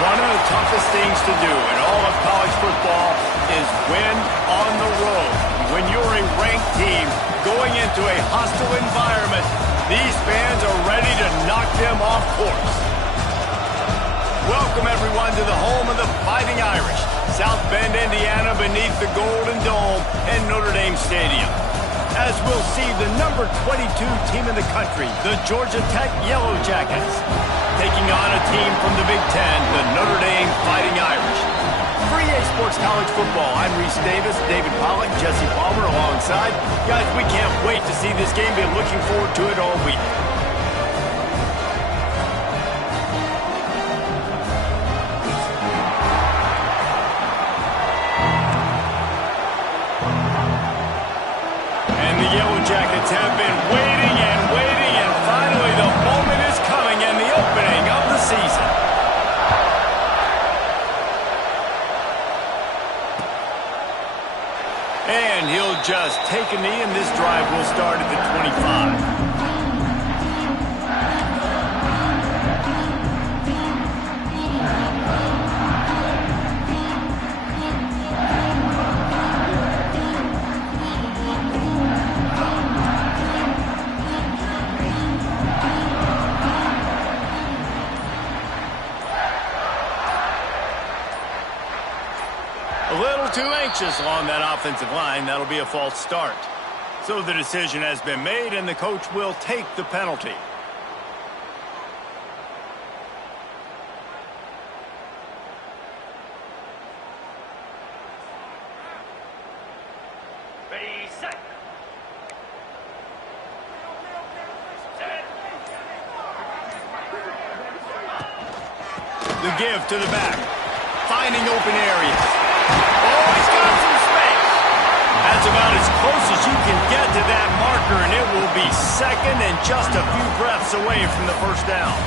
One of the toughest things to do in all of college football is win on the road. When you're a ranked team going into a hostile environment, these fans are ready to knock them off course. Welcome, everyone, to the home of the Fighting Irish, South Bend, Indiana, beneath the Golden Dome and Notre Dame Stadium. As we'll see the number 22 team in the country, the Georgia Tech Yellow Jackets, taking on a team from the Big Ten, the Notre Dame Fighting Irish. For EA Sports College Football, I'm Reese Davis, David Pollack, Jesse Palmer alongside. Guys, we can't wait to see this game. Been looking forward to it all week. And the Yellow Jackets have been waiting and waiting, and finally the moment is coming and the opening of the season. And he'll just take a knee, and this drive will start at the 25. A little too anxious along that offensive line. That'll be a false start. So the decision has been made, and the coach will take the penalty. Ready, set. The give to the back. Finding open areas. Oh, he's got some space. That's about as close as you can get to that marker, and it will be second and just a few breaths away from the first down.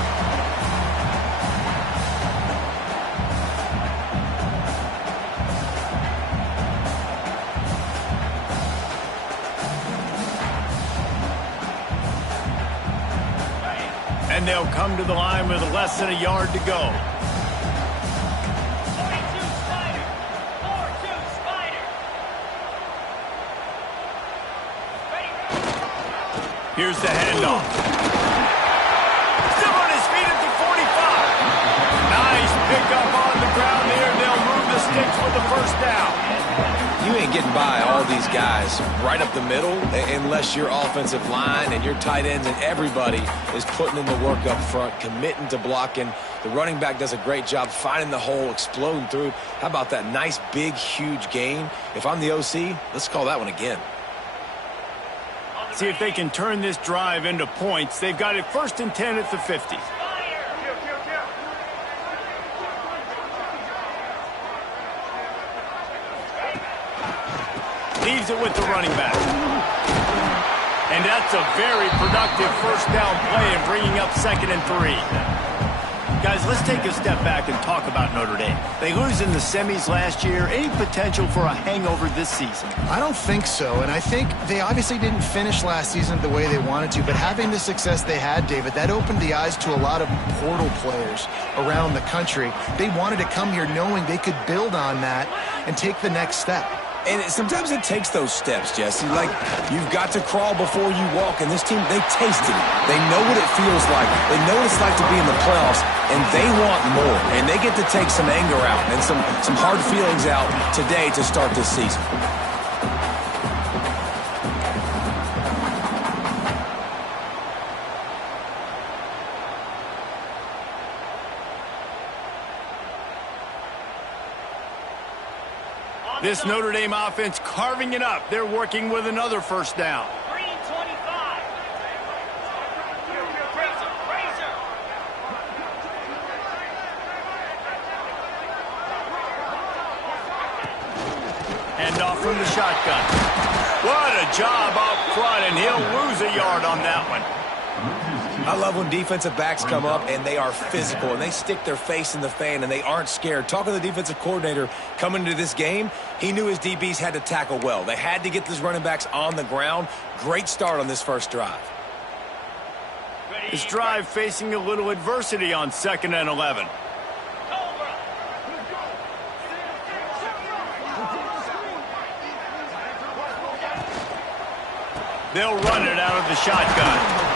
And they'll come to the line with less than a yard to go. Here's the handoff. Still on his feet at the 45. Nice pickup on the ground there. They'll move the sticks for the first down. You ain't getting by all these guys right up the middle unless your offensive line and your tight ends and everybody is putting in the work up front, committing to blocking. The running back does a great job finding the hole, exploding through. How about that nice, big, huge gain? If I'm the OC, let's call that one again. See if they can turn this drive into points. They've got it 1st and 10 at the 50. Leaves it with the running back. And that's a very productive first down play and bringing up 2nd and 3. Guys, let's take a step back and talk about Notre Dame. They lose in the semis last year. Any potential for a hangover this season? I don't think so, and I think they obviously didn't finish last season the way they wanted to, but having the success they had, David, that opened the eyes to a lot of portal players around the country. They wanted to come here knowing they could build on that and take the next step. And sometimes it takes those steps, Jesse. Like, you've got to crawl before you walk, and this team, they tasted it. They know what it feels like. They know what it's like to be in the playoffs, and they want more. And they get to take some anger out and some hard feelings out today to start this season. This Notre Dame offense carving it up. They're working with another first down. Green 25. Hand off from the shotgun. What a job up front, and he'll lose a yard on that one. I love when defensive backs come up and they are physical and they stick their face in the fan and they aren't scared. Talking to the defensive coordinator coming into this game, he knew his DBs had to tackle well. They had to get these running backs on the ground. Great start on this first drive. This drive facing a little adversity on 2nd and 11. They'll run it out of the shotgun.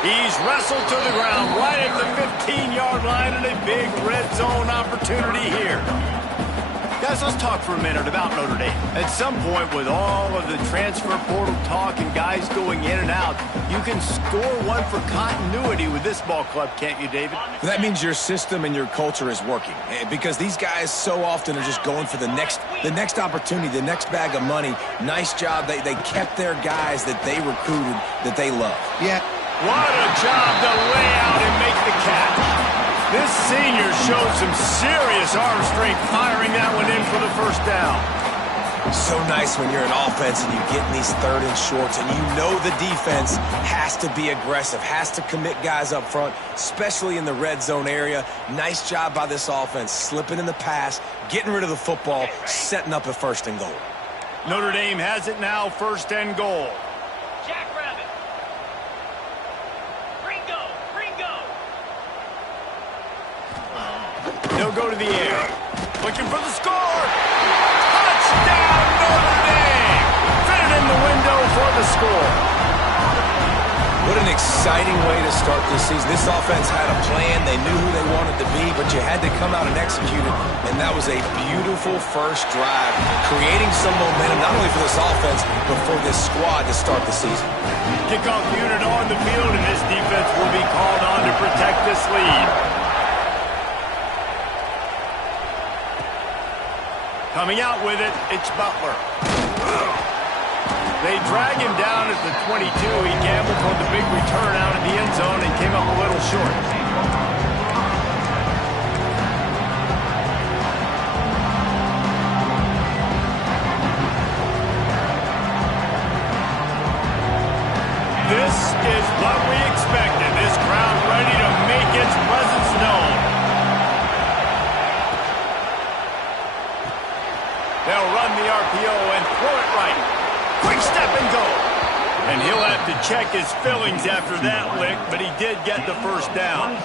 He's wrestled to the ground right at the 15-yard line, and a big red zone opportunity here. Guys, let's talk for a minute about Notre Dame. At some point, with all of the transfer portal talk and guys going in and out, you can score one for continuity with this ball club, can't you, David? That means your system and your culture is working, because these guys so often are just going for the next opportunity, the next bag of money. Nice job. They kept their guys that they recruited, that they love. Yeah. What a job to lay out and make the catch. This senior showed some serious arm strength firing that one in for the first down. So nice when you're an offense and you get in these 3rd and shorts and you know the defense has to be aggressive, has to commit guys up front, especially in the red zone area. Nice job by this offense, slipping in the pass, getting rid of the football, setting up a 1st and goal. Notre Dame has it now, 1st and goal. They'll go to the air. Looking for the score. Touchdown, Notre Dame. Fitted in the window for the score. What an exciting way to start this season. This offense had a plan. They knew who they wanted to be, but you had to come out and execute it. And that was a beautiful first drive, creating some momentum, not only for this offense, but for this squad to start the season. Kickoff unit on the field, and this defense will be called on to protect this lead. Coming out with it, it's Butler. They drag him down at the 22. He gambled for the big return out of the end zone and came up a little short. This is what we expected. This crowd ready to make its presence known. They'll run the RPO and throw it right. Quick step and go. And he'll have to check his fillings after that lick, but he did get the first down.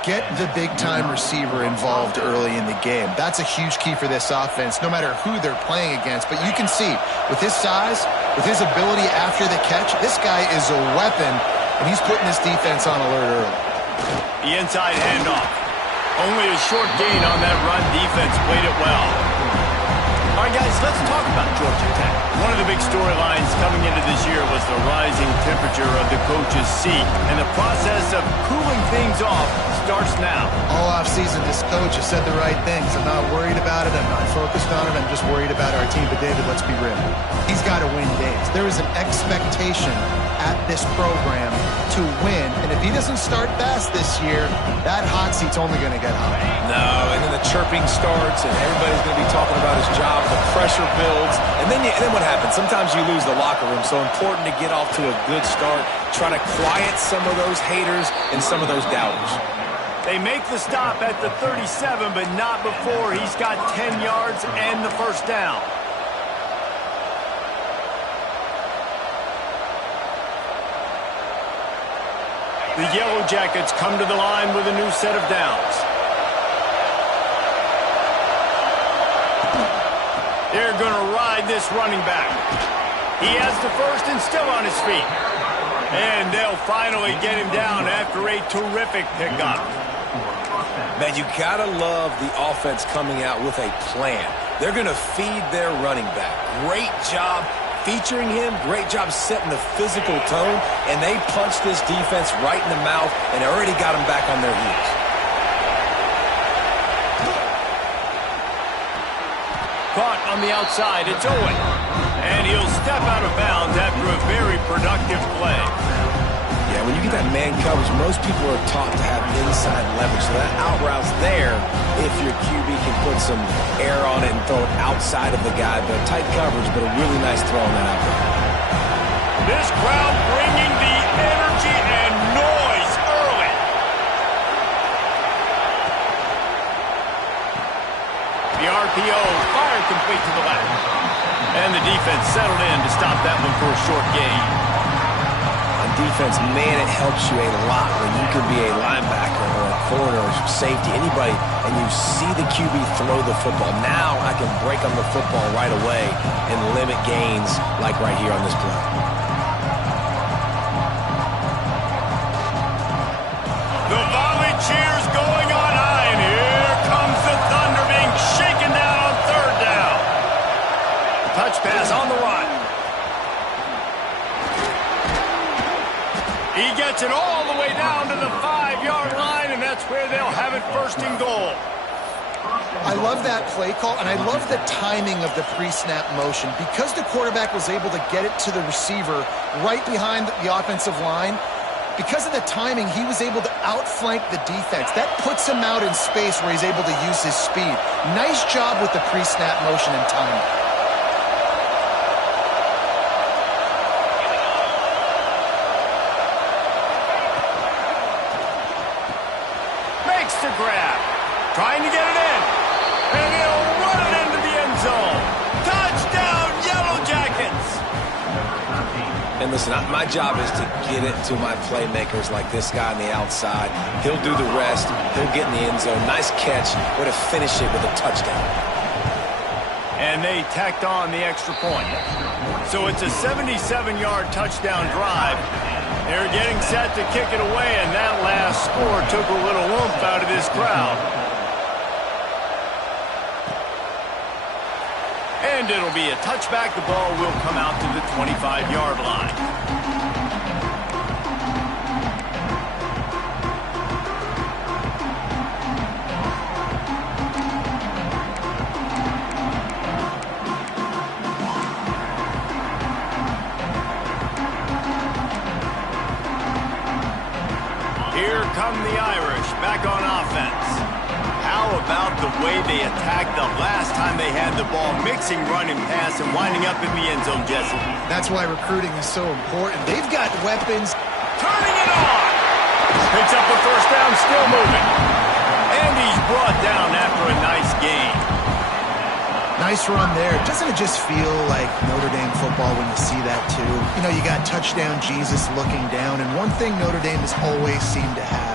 Get the big-time receiver involved early in the game. That's a huge key for this offense, no matter who they're playing against. But you can see, with his size, with his ability after the catch, this guy is a weapon, and he's putting this defense on alert early. The inside handoff. Only a short gain on that run. Defense played it well. All right, guys, let's talk about Georgia Tech. One of the big storylines coming into this year was the rising temperature of the coach's seat, and the process of cooling things off starts now. All offseason, this coach has said the right things. I'm not worried about it. I'm not focused on it. I'm just worried about our team. But, David, let's be real. He's got to win games. There is an expectation at this program to win, and if he doesn't start fast this year, that hot seat's only going to get hot. No, and then the chirping starts, and everybody's going to be talking about his job. The pressure builds, and then what happens? Sometimes you lose the locker room, so important to get off to a good start. Try to quiet some of those haters and some of those doubters. They make the stop at the 37, but not before he's got 10 yards and the first down. The Yellow Jackets come to the line with a new set of downs. They're they're going to ride this running back. He has the first and still on his feet. And they'll finally get him down after a terrific pickup. Man, you gotta love the offense coming out with a plan. They're going to feed their running back. Great job featuring him. Great job setting the physical tone. And they punched this defense right in the mouth and already got them back on their heels. Caught on the outside, it's Owen. And he'll step out of bounds after a very productive play. Yeah, when you get that man coverage, most people are taught to have inside leverage. So that out route's there if your QB can put some air on it and throw it outside of the guy. But tight coverage, but a really nice throw on that out route. This crowd bringing the energy and noise early. The RPO fire complete to the left. And the defense settled in to stop that one for a short gain. On defense, man, it helps you a lot when you can be a linebacker or a corner or safety, anybody, and you see the QB throw the football. Now I can break on the football right away and limit gains like right here on this play. The volley cheers going on high, and here comes the thunder being shaken down on third down. Touch pass on the run. He gets it all the way down to the 5-yard line, and that's where they'll have it first and goal. I love that play call, and I love the timing of the pre-snap motion. Because the quarterback was able to get it to the receiver right behind the offensive line, because of the timing, he was able to outflank the defense. That puts him out in space where he's able to use his speed. Nice job with the pre-snap motion and timing. To grab, trying to get it in, and he'll run it into the end zone. Touchdown, Yellow Jackets! And listen, my job is to get it to my playmakers like this guy on the outside. He'll do the rest. He'll get in the end zone. Nice catch. Way to finish it with a touchdown. And they tacked on the extra point. So it's a 77-yard touchdown drive. They're getting set to kick it away, and that last score took a little oomph out of this crowd. And it'll be a touchback. The ball will come out to the 25-yard line. Here come the Irish back on offense. How about the way they attacked them last time they had the ball, mixing run and pass and winding up in the end zone, Jesse? That's why recruiting is so important. They've got weapons. Turning it on! Picks up the first down, still moving. And he's brought down after a nice gain. Nice run there. Doesn't it just feel like Notre Dame football when you see that too? You know, you got touchdown Jesus looking down, and one thing Notre Dame has always seemed to have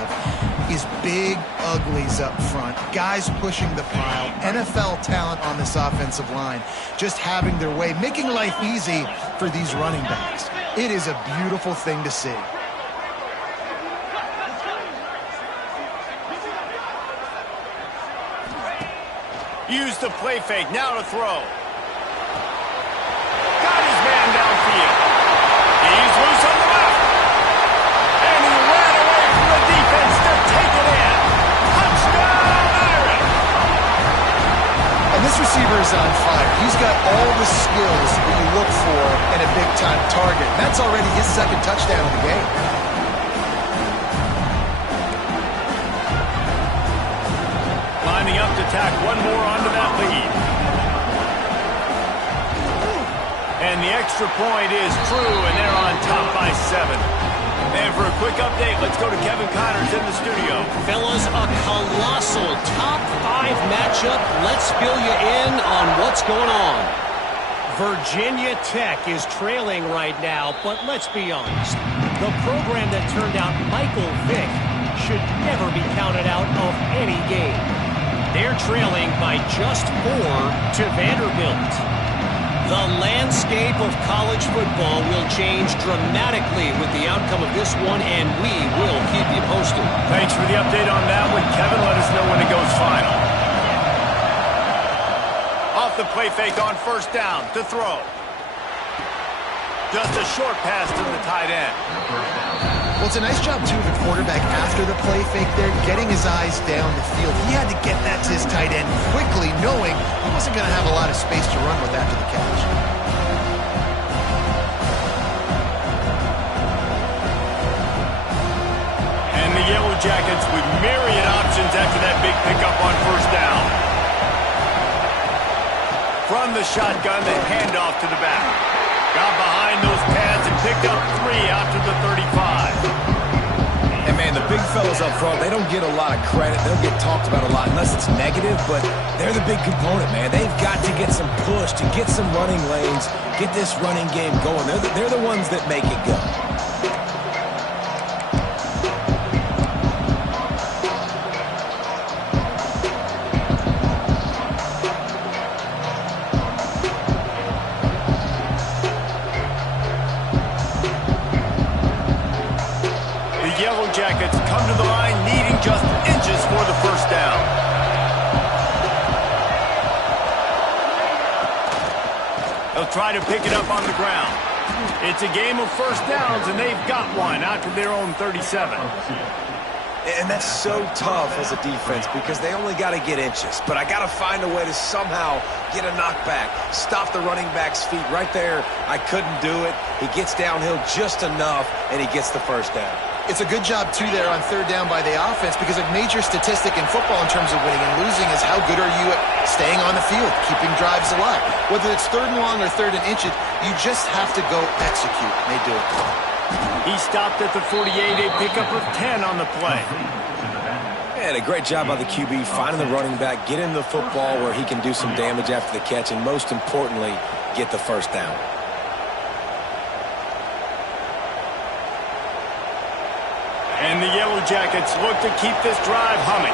is big uglies up front, guys pushing the pile, NFL talent on this offensive line, just having their way, making life easy for these running backs. It is a beautiful thing to see. Use the play fake, now to throw. Got his man downfield. He's loose on the left. And he ran away from the defense to take it in. Touchdown, Irish! And this receiver is on fire. He's got all the skills that you look for in a big-time target. That's already his second touchdown of the game. Lining up to tack one more onto that lead. And the extra point is true, and they're on top by 7. And for a quick update, let's go to Kevin Connors in the studio. Fellas, a colossal top 5 matchup. Let's fill you in on what's going on. Virginia Tech is trailing right now, but let's be honest. The program that turned out Michael Vick should never be counted out of any game. They're trailing by just 4 to Vanderbilt. The landscape of college football will change dramatically with the outcome of this one, and we will keep you posted. Thanks for the update on that one, Kevin. Let us know when it goes final. Off the play fake on first down to throw. Just a short pass to the tight end. Well, it's a nice job, too, of the quarterback after the play fake there, getting his eyes down the field. He had to get that to his tight end quickly, knowing he wasn't going to have a lot of space to run with after the catch. And the Yellow Jackets with myriad options after that big pickup on first down. From the shotgun, the handoff to the back. Got behind those pads and picked up 3 out to the 35. And, man, the big fellas up front, they don't get a lot of credit. They'll get talked about a lot unless it's negative, but they're the big component, man. They've got to get some push, to get some running lanes, get this running game going. They're the ones that make it go. Jackets come to the line needing just inches for the first down. They'll try to pick it up on the ground. It's a game of first downs, and they've got one out to their own 37. And that's so tough as a defense because they only got to get inches. But I got to find a way to somehow get a knockback, stop the running back's feet right there. I couldn't do it. He gets downhill just enough, and he gets the first down. It's a good job, too, there on third down by the offense because a major statistic in football in terms of winning and losing is how good are you at staying on the field, keeping drives alive. Whether it's third and long or third and inches, you just have to go execute. And they do it. He stopped at the 48, a pickup of 10 on the play. And a great job by the QB finding the running back, get him the football where he can do some damage after the catch, and most importantly, get the first down. And the Yellow Jackets look to keep this drive humming.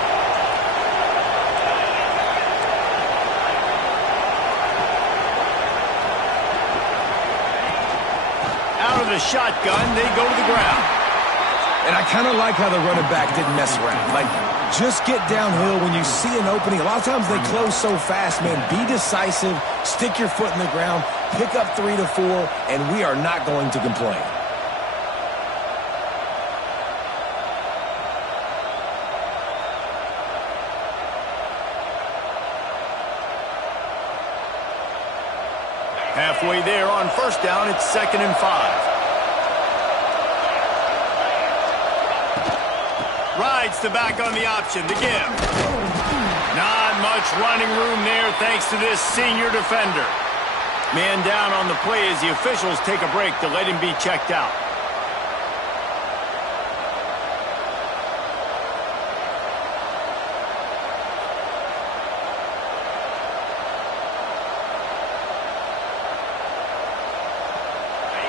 Out of the shotgun, they go to the ground. And I kind of like how the running back didn't mess around. Like, just get downhill when you see an opening. A lot of times they close so fast, man. Be decisive, stick your foot in the ground, pick up 3 to 4, and we are not going to complain. Halfway there on first down, it's 2nd and 5. Rides the back on the option, the give. Not much running room there thanks to this senior defender. Man down on the play as the officials take a break to let him be checked out.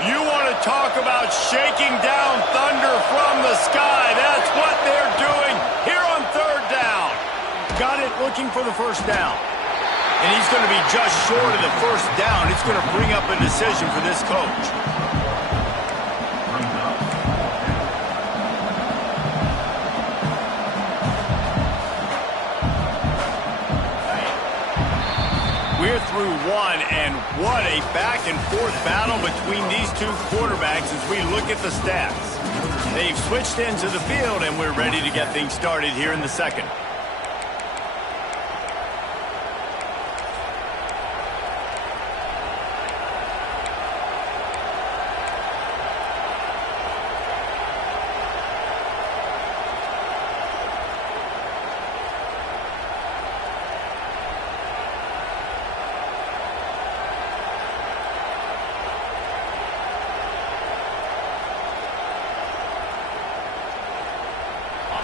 You want to talk about shaking down thunder from the sky. That's what they're doing here on third down. Got it looking for the first down. And he's going to be just short of the first down. It's going to bring up a decision for this coach. We're through one, and what a back-and-forth battle between these two quarterbacks as we look at the stats. They've switched into the field, and we're ready to get things started here in the second.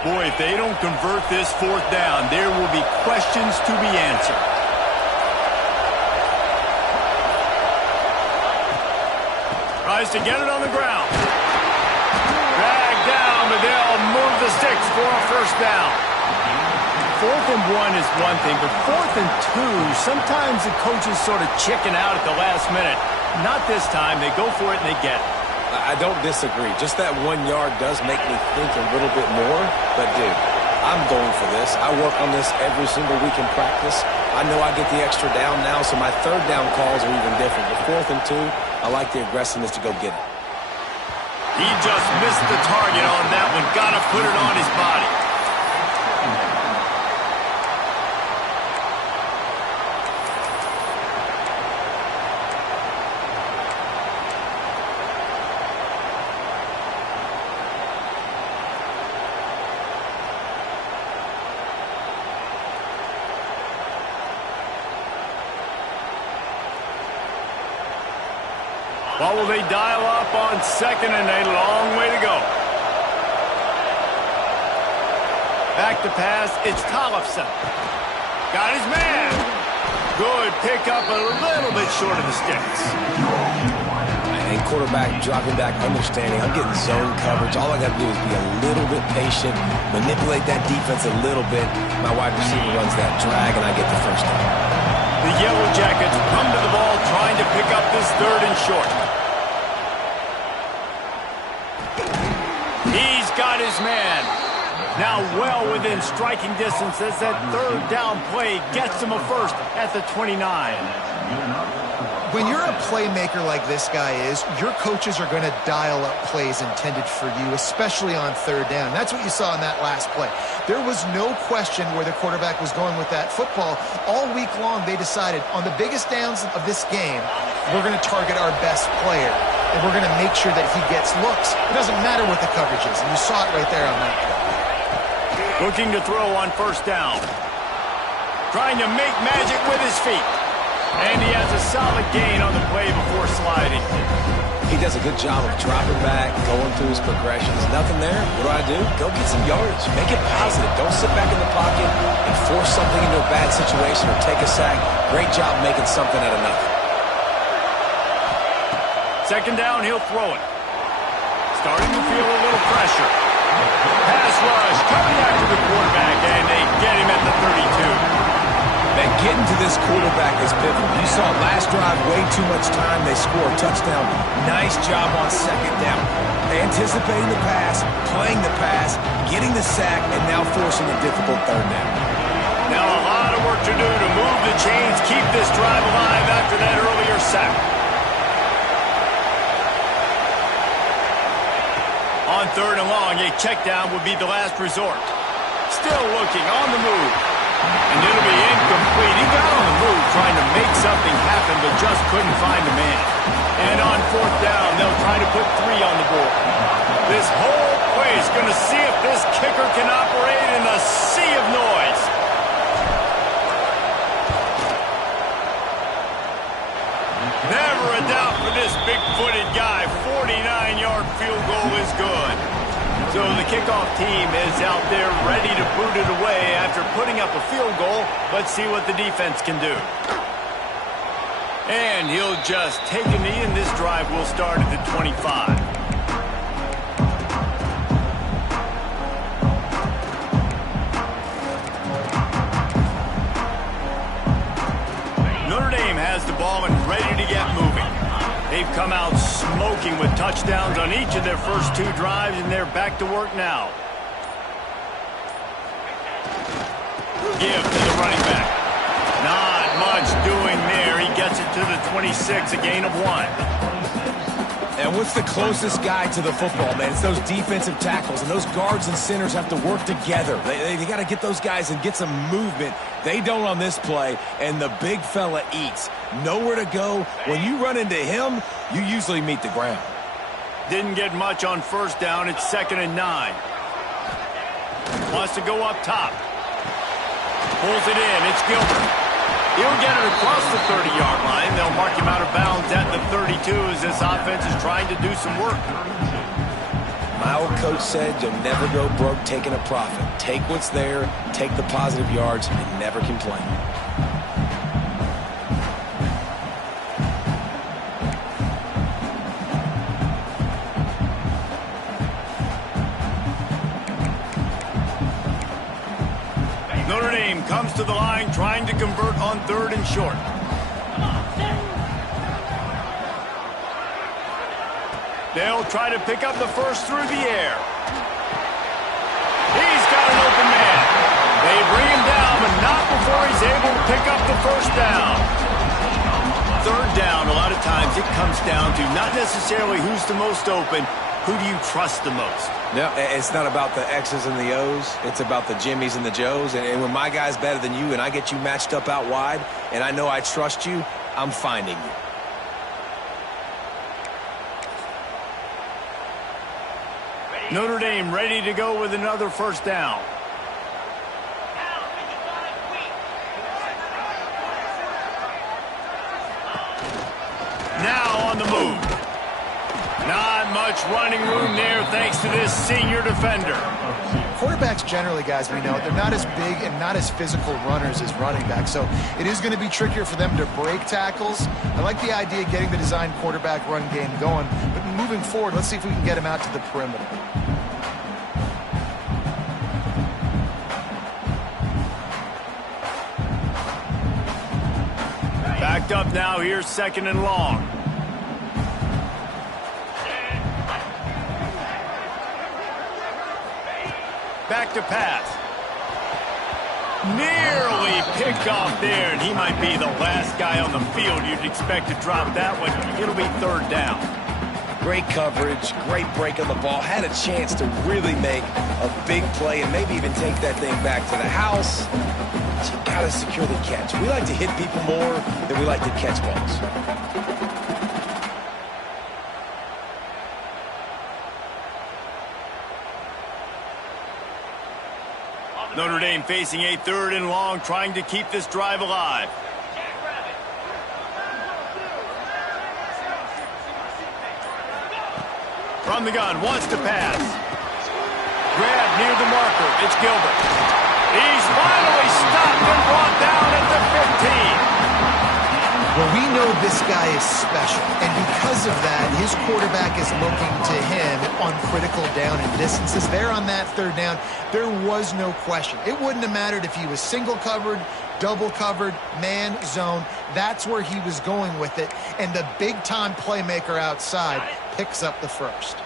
Boy, if they don't convert this fourth down, there will be questions to be answered. Tries to get it on the ground. Dragged down, but they'll move the sticks for a first down. 4th and 1 is one thing, but 4th and 2, sometimes the coaches sort of chicken out at the last minute. Not this time. They go for it and they get it. I don't disagree. Just that 1 yard does make me think a little bit more. But, dude, I'm going for this. I work on this every single week in practice. I know I get the extra down now, so my 3rd down calls are even different. But 4th and 2, I like the aggressiveness to go get it. He just missed the target on that one. Got to put it on his body. What will they dial up on 2nd and a long way to go? Back to pass, it's Tollefson. Got his man. Good pick up a little bit short of the sticks. And quarterback dropping back, understanding. I'm getting zone coverage. All I got to do is be a little bit patient, manipulate that defense a little bit. My wide receiver runs that drag, and I get the first down. The Yellow Jackets come to the ball trying to pick up this 3rd and short. He's got his man. Now well within striking distance as that 3rd down play gets him a first at the 29. When you're a playmaker like this guy is, your coaches are going to dial up plays intended for you, especially on 3rd down. That's what you saw in that last play. There was no question where the quarterback was going with that football. All week long, they decided on the biggest downs of this game, we're going to target our best player, and we're going to make sure that he gets looks. It doesn't matter what the coverage is, and you saw it right there on that play. Looking to throw on 1st down. Trying to make magic with his feet. And he has a solid gain on the play before sliding. He does a good job of dropping back, going through his progressions. Nothing there. What do? Go get some yardage. Make it positive. Don't sit back in the pocket and force something into a bad situation or take a sack. Great job making something out of nothing. 2nd down, he'll throw it. Starting to feel a little pressure. Pass rush coming after the quarterback, and they get him at the 32. Man, getting to this quarterback is pivotal. You saw last drive, way too much time. They score a touchdown. Nice job on 2nd down. Anticipating the pass, playing the pass, getting the sack, and now forcing a difficult 3rd down. Now a lot of work to do to move the chains, keep this drive alive after that earlier sack. On 3rd and long, a check down would be the last resort. Still looking on the move. And it'll be incomplete. He got on the move trying to make something happen, but just couldn't find the man. And on 4th down, they'll try to put 3 on the board. This whole play is going to see if this kicker can operate in a sea of noise. Never a doubt for this big-footed guy. 49-yard field goal is good. So the kickoff team is out there ready to boot it away after putting up a field goal. Let's see what the defense can do. And he'll just take a knee, and this drive will start at the 25. Notre Dame has the ball and ready to get moving. They've come out smoking with touchdowns on each of their first 2 drives, and they're back to work now. Give to the running back. Not much doing there. He gets it to the 26, a gain of 1. And what's the closest guy to the football, man? It's those defensive tackles, and those guards and centers have to work together. They got to get those guys and get some movement. They don't on this play, and the big fella eats. Nowhere to go. When you run into him, you usually meet the ground. Didn't get much on 1st down. It's 2nd and 9. Wants to go up top. Pulls it in. It's Gilbert. He'll get it across the 30-yard line. They'll mark him out of bounds at the 32 as this offense is trying to do some work. My old coach said you'll never go broke taking a profit. Take what's there, take the positive yards, and never complain. Notre comes to the line trying to convert on 3rd and short. They'll try to pick up the first through the air. He's got an open man. They bring him down, but not before he's able to pick up the first down. 3rd down, a lot of times it comes down to not necessarily who's the most open, who do you trust the most? No, it's not about the X's and the O's. It's about the Jimmies and the Joes. And when my guy's better than you and I get you matched up out wide and I know I trust you, I'm finding you. Notre Dame ready to go with another first down. Now on the move. Not much running room there thanks to this senior defender. Quarterbacks generally, guys, we know, they're not as big and not as physical runners as running backs, so it is going to be trickier for them to break tackles. I like the idea of getting the design quarterback run game going, but moving forward, let's see if we can get him out to the perimeter. Backed up now, here's 2nd and long. Back to pass. Nearly picked off there, and he might be the last guy on the field you'd expect to drop that one. It'll be 3rd down. Great coverage, great break on the ball. Had a chance to really make a big play and maybe even take that thing back to the house. But you gotta secure the catch. We like to hit people more than we like to catch balls. Notre Dame facing a 3rd and long, trying to keep this drive alive. From the gun, wants to pass. Grab near the marker. It's Gilbert. He's finally stopped and brought down at the 15. Well, we know this guy is special, and because of that, his quarterback is looking to him on critical down and distances. There on that 3rd down, there was no question. It wouldn't have mattered if he was single covered, double covered, man, zone. That's where he was going with it, and the big-time playmaker outside picks up the first.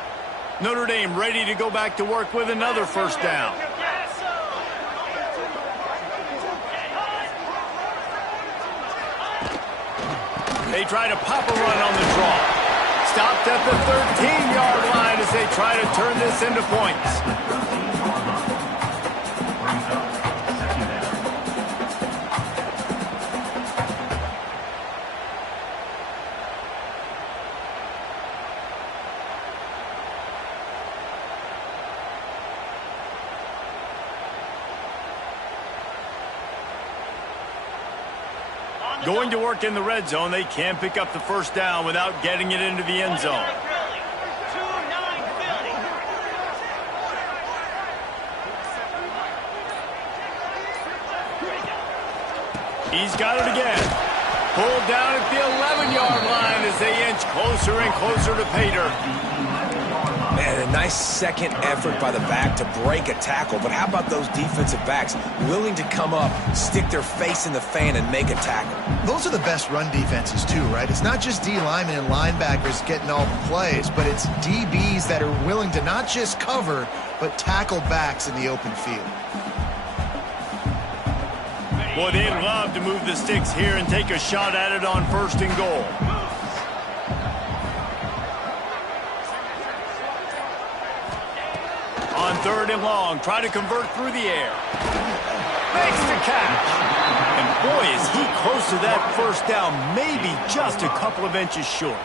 Notre Dame ready to go back to work with another first down. They try to pop a run on the draw. Stopped at the 13-yard line as they try to turn this into points. Going to work in the red zone. They can't pick up the first down without getting it into the end zone. He's got it again. Pulled down at the 11-yard line as they inch closer and closer to pay dirt. Man, a nice second effort by the back to break a tackle. But how about those defensive backs willing to come up, stick their face in the fan, and make a tackle? Those are the best run defenses, too, right? It's not just D linemen and linebackers getting all the plays, but it's DBs that are willing to not just cover, but tackle backs in the open field. Boy, they'd love to move the sticks here and take a shot at it on 1st and goal. On 3rd and long, try to convert through the air. Makes the catch. And boy, is he close to that first down, maybe just a couple of inches short.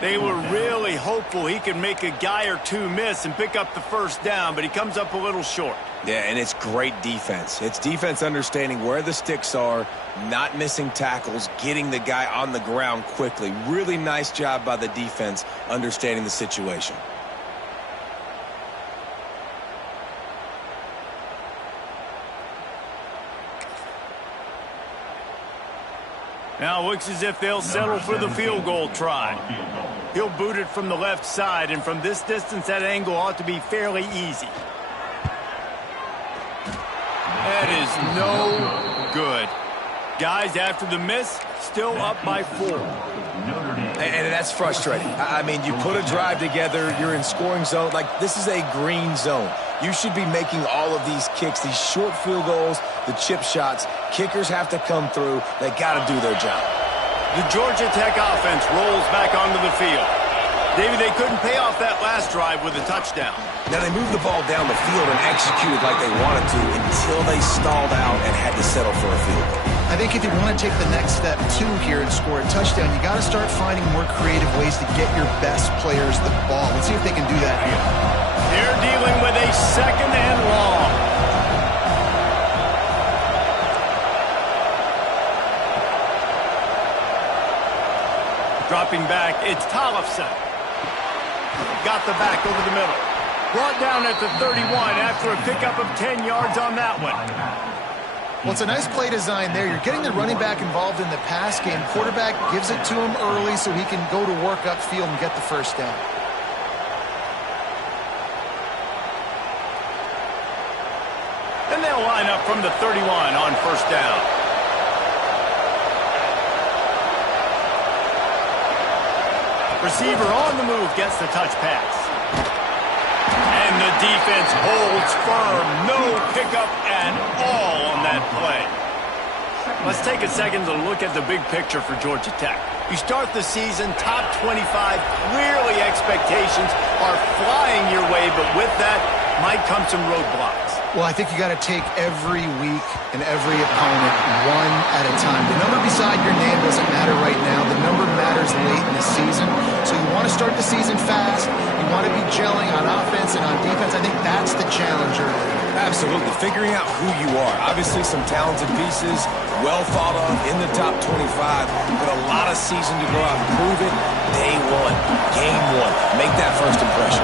They were really hopeful he could make a guy or two miss and pick up the first down, but he comes up a little short. Yeah, and it's great defense. It's defense understanding where the sticks are, not missing tackles, getting the guy on the ground quickly. Really nice job by the defense understanding the situation. Now it looks as if they'll settle for the field goal try. He'll boot it from the left side, and from this distance, that angle ought to be fairly easy. That is no good. Guys, after the miss, still up by 4. And that's frustrating. I mean, you put a drive together, you're in scoring zone. Like, this is a green zone. You should be making all of these kicks, these short field goals, the chip shots. Kickers have to come through. They got to do their job. The Georgia Tech offense rolls back onto the field. David, they couldn't pay off that last drive with a touchdown. Now, they moved the ball down the field and executed like they wanted to until they stalled out and had to settle for a field goal. I think if you want to take the next step, too, here and score a touchdown, you got to start finding more creative ways to get your best players the ball. Let's see if they can do that here. They're dealing with a 2nd and long. Dropping back, it's Tollefson. Got the back over the middle. Brought down at the 31 after a pickup of 10 yards on that one. Well, it's a nice play design there. You're getting the running back involved in the pass game. Quarterback gives it to him early so he can go to work upfield and get the first down. And they'll line up from the 31 on first down. Receiver on the move gets the touch pass. And the defense holds firm. No pickup at all on that play. Let's take a second to look at the big picture for Georgia Tech. You start the season top 25. Clearly expectations are flying your way, but with that might come some roadblocks. Well, I think you got to take every week and every opponent one at a time. The number beside your name doesn't matter right now. The number matters late in the season. So you want to start the season fast. You want to be gelling on offense and on defense. I think that's the challenge early. Absolutely. Figuring out who you are. Obviously, some talented pieces, well thought of in the top 25, but a lot of season to go out and prove it. Day one, game one. Make that first impression.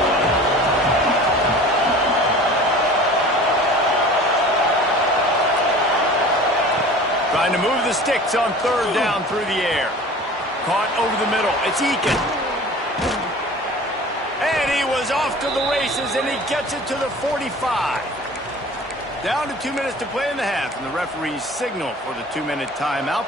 Trying to move the sticks on 3rd down through the air. Caught over the middle. It's Eakin. And he was off to the races, and he gets it to the 45. Down to 2 minutes to play in the half, and the referees signal for the 2-minute timeout.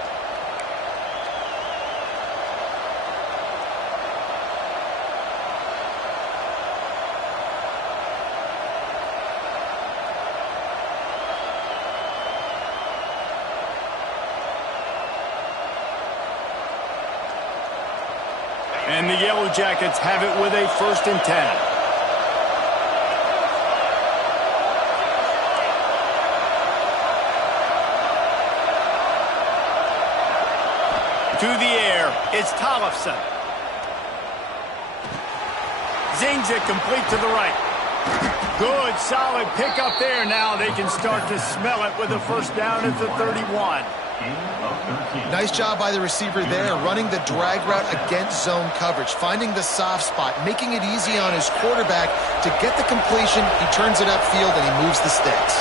And the Yellow Jackets have it with a 1st and 10. To the air, it's Tollefson. Zings it complete to the right. Good, solid pickup there. Now they can start to smell it with a 1st down at the 31. Nice job by the receiver there, running the drag route against zone coverage, finding the soft spot, making it easy on his quarterback to get the completion. He turns it upfield, and he moves the sticks.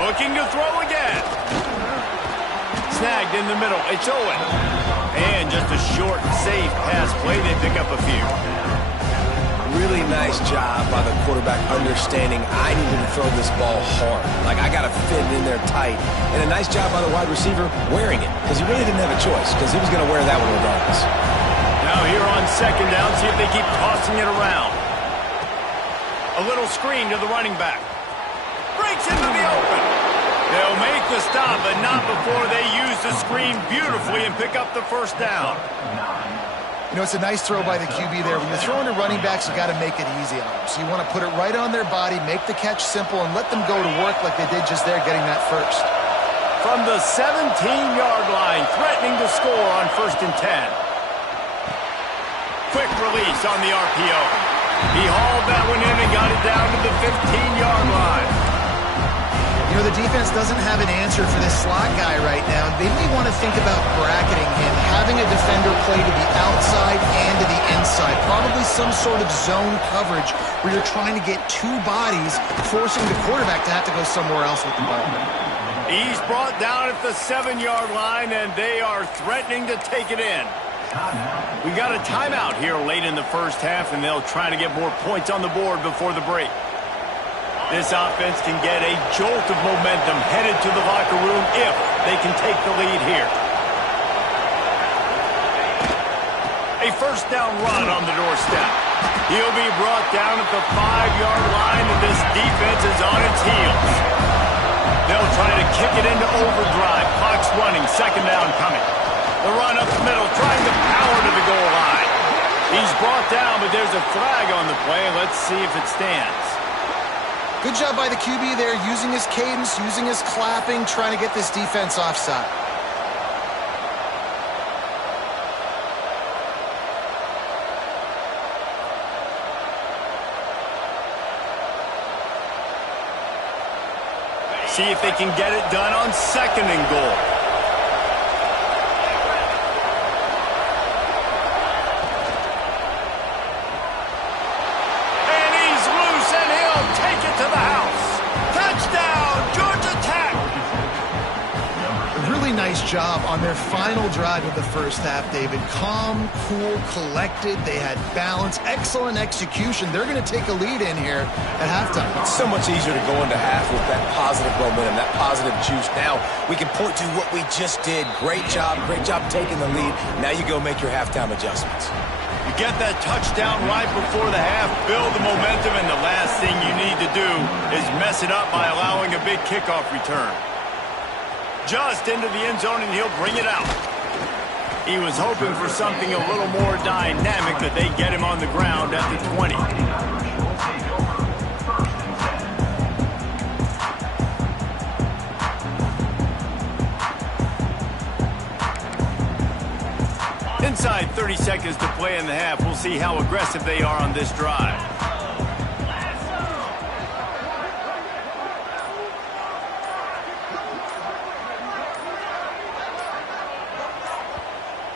Looking to throw again. Snagged in the middle. It's Owen. And just a short, safe pass play. They pick up a few. Really nice job by the quarterback understanding I needed to throw this ball hard. Like, I got to fit it in there tight. And a nice job by the wide receiver wearing it, because he really didn't have a choice, because he was going to wear that one regardless. Now here on 2nd down, see if they keep tossing it around. A little screen to the running back. Breaks into the open. They'll make the stop, but not before they use the screen beautifully and pick up the 1st down. You know, it's a nice throw by the QB there. When you're throwing to running backs, you got to make it easy on them. So you want to put it right on their body, make the catch simple, and let them go to work like they did just there, getting that 1st. From the 17-yard line, threatening to score on 1st and 10. Quick release on the RPO. He hauled that one in and got it down to the 15-yard line. You know, the defense doesn't have an answer for this slot guy right now. They may want to think about bracketing him, having a defender play to the outside and to the inside. Probably some sort of zone coverage where you're trying to get 2 bodies, forcing the quarterback to have to go somewhere else with the ball. He's brought down at the 7-yard line, and they are threatening to take it in. We got a timeout here late in the 1st half, and they'll try to get more points on the board before the break. This offense can get a jolt of momentum headed to the locker room if they can take the lead here. A first down run on the doorstep. He'll be brought down at the 5-yard line, and this defense is on its heels. They'll try to kick it into overdrive. Clock's running, second down coming. The run up the middle, trying to power to the goal line. He's brought down, but there's a flag on the play. Let's see if it stands. Good job by the QB there, using his cadence, using his clapping, trying to get this defense offside. See if they can get it done on second and goal. And he's loose, and he'll take it to the house. Touchdown, Georgia Tech! A really nice job on their final drive of the first half, David. Calm, cool, collected. They had balance, excellent execution. They're going to take a lead in here at halftime. It's so much easier to go into half with that positive momentum, that positive juice. Now we can point to what we just did. Great job taking the lead. Now you go make your halftime adjustments. You get that touchdown right before the half, build the momentum, and the last thing you need to do is mess it up by allowing a big kickoff return. Just into the end zone, and he'll bring it out. He was hoping for something a little more dynamic, but they get him on the ground at the 20. Inside 30 seconds to play in the half. We'll see how aggressive they are on this drive.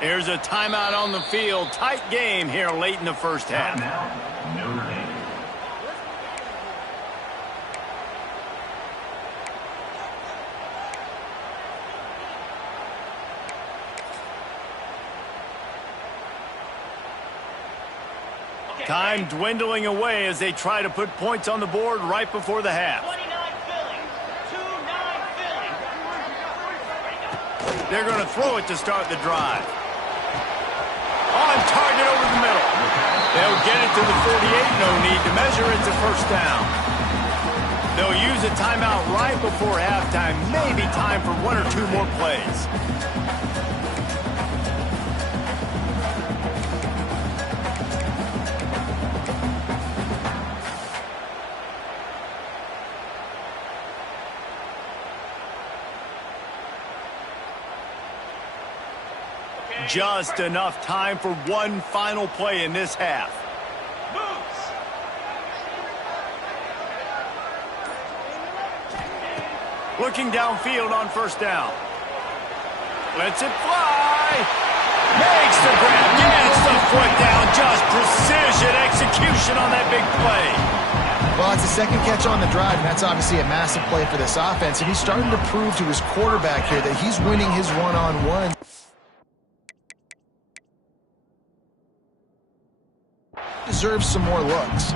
Here's a timeout on the field. Tight game here late in the first half. Time dwindling away as they try to put points on the board right before the half. They're going to throw it to start the drive. On target over the middle. They'll get it to the 48. No need to measure. It's a first down. They'll use a timeout right before halftime. Maybe time for one or two more plays. Just enough time for one final play in this half. Looking downfield on first down. Lets it fly. Makes the grab. Gets the foot down. Just precision execution on that big play. Well, it's a second catch on the drive, and that's obviously a massive play for this offense. And he's starting to prove to his quarterback here that he's winning his one-on-one. Deserves some more looks.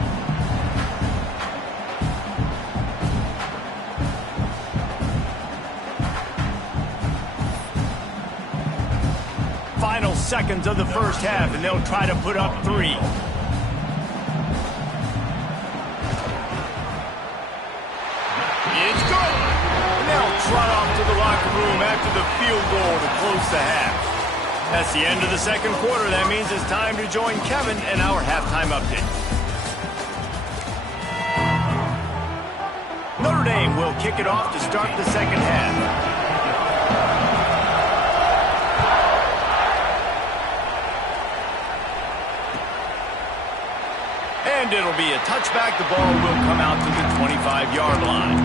Final seconds of the first half, and they'll try to put up 3. It's good. And they'll trot off to the locker room after the field goal to close the half. That's the end of the second quarter. That means it's time to join Kevin and our halftime update. Notre Dame will kick it off to start the second half. And it'll be a touchback. The ball will come out to the 25-yard line.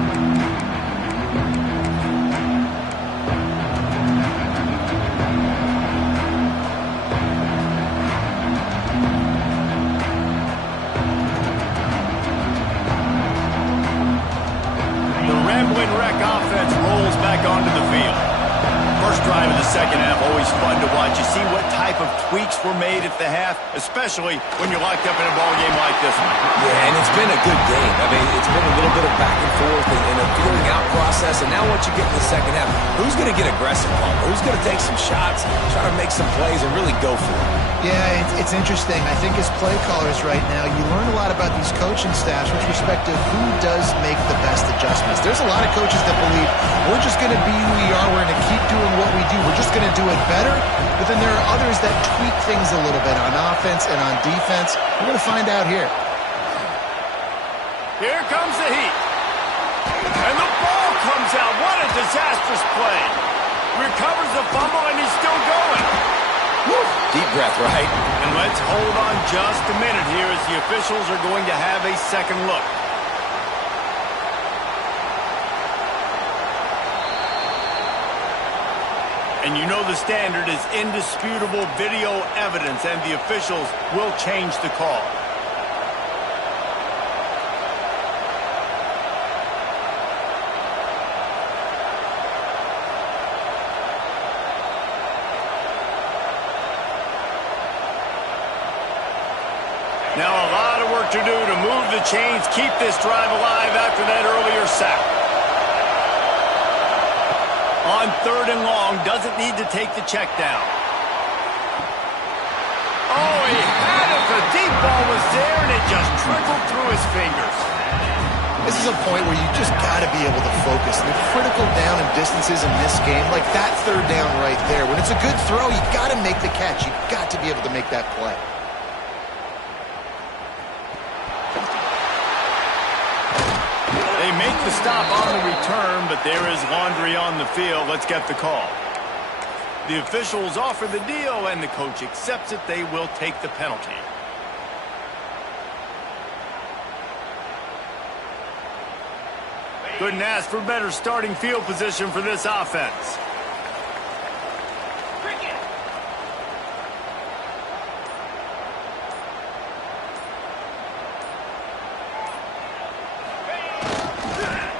Offense rolls back onto the field. First drive of the second half, always fun to watch. You see what type of tweak tweaks were made at the half, especially when you're locked up in a ball game like this one. Yeah, and it's been a good game. I mean, it's been a little bit of back and forth and a feeling out process. And now once you get to the second half, who's going to get aggressive, Palmer? Who's going to take some shots, try to make some plays, and really go for it? Yeah, it's interesting. I think as play callers right now, you learn a lot about these coaching staffs with respect to who does make the best adjustments. There's a lot of coaches that believe we're just going to be who we are. We're going to keep doing what we do. We're just going to do it better. But then there are others that tweak things a little bit on offense and on defense. We're going to find out here. Here comes the heat. And the ball comes out. What a disastrous play. Recovers the fumble, and he's still going. Woo. Deep breath, right? And let's hold on just a minute here as the officials are going to have a second look. And you know the standard is indisputable video evidence, and the officials will change the call. Now a lot of work to do to move the chains, keep this drive alive after that earlier sack. On 3rd and long, doesn't need to take the check down. Oh, he had it. The deep ball was there, and it just trickled through his fingers. This is a point where you just got to be able to focus. The critical down and distances in this game, like that 3rd down right there. When it's a good throw, you got to make the catch. You got to be able to make that play. They make the stop on the return, but there is laundry on the field. Let's get the call. The officials offer the deal, and the coach accepts it. They will take the penalty. Couldn't ask for better starting field position for this offense.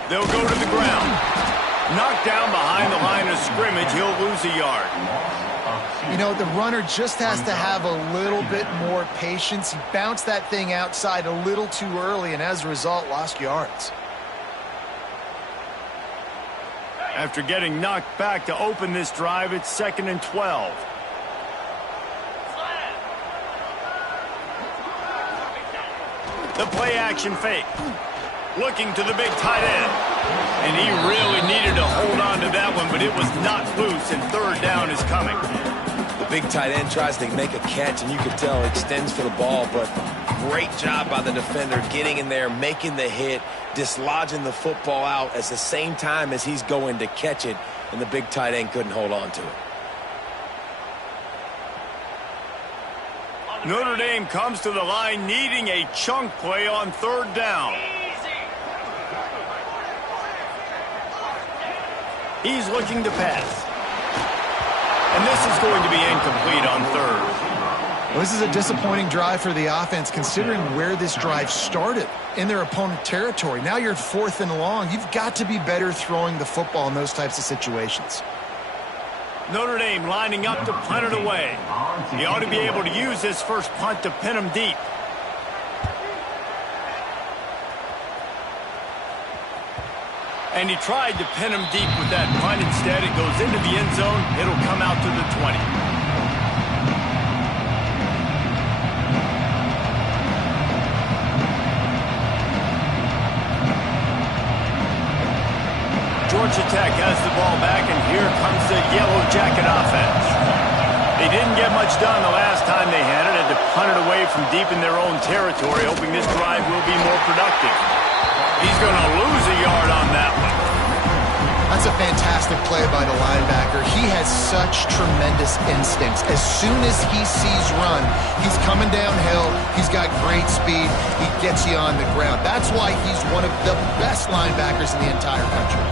They'll go to the ground. Knocked down behind the line of scrimmage. He'll lose a yard. You know, the runner just has to have a little bit more patience. He bounced that thing outside a little too early, and as a result, lost yards. After getting knocked back to open this drive, it's 2nd and 12. The play action fake. Looking to the big tight end. And he really needed to hold on to that one, but it was not loose, and 3rd down is coming. The big tight end tries to make a catch, and you can tell extends for the ball, but great job by the defender getting in there, making the hit, dislodging the football out at the same time as he's going to catch it, and the big tight end couldn't hold on to it. Notre Dame comes to the line needing a chunk play on 3rd down. He's looking to pass. And this is going to be incomplete on 3rd. Well, this is a disappointing drive for the offense, considering where this drive started in their opponent territory. Now you're 4th and long. You've got to be better throwing the football in those types of situations. Notre Dame lining up to punt it away. He ought to be able to use this first punt to pin him deep. And he tried to pin him deep with that punt. Instead, it goes into the end zone. It'll come out to the 20. Georgia Tech has the ball back, and here comes the Yellow Jacket offense. They didn't get much done the last time they had it. Had to punt it away from deep in their own territory, hoping this drive will be more productive. He's going to lose a yard on that one. That's a fantastic play by the linebacker. He has such tremendous instincts. As soon as he sees run, he's coming downhill. He's got great speed. He gets you on the ground. That's why he's one of the best linebackers in the entire country.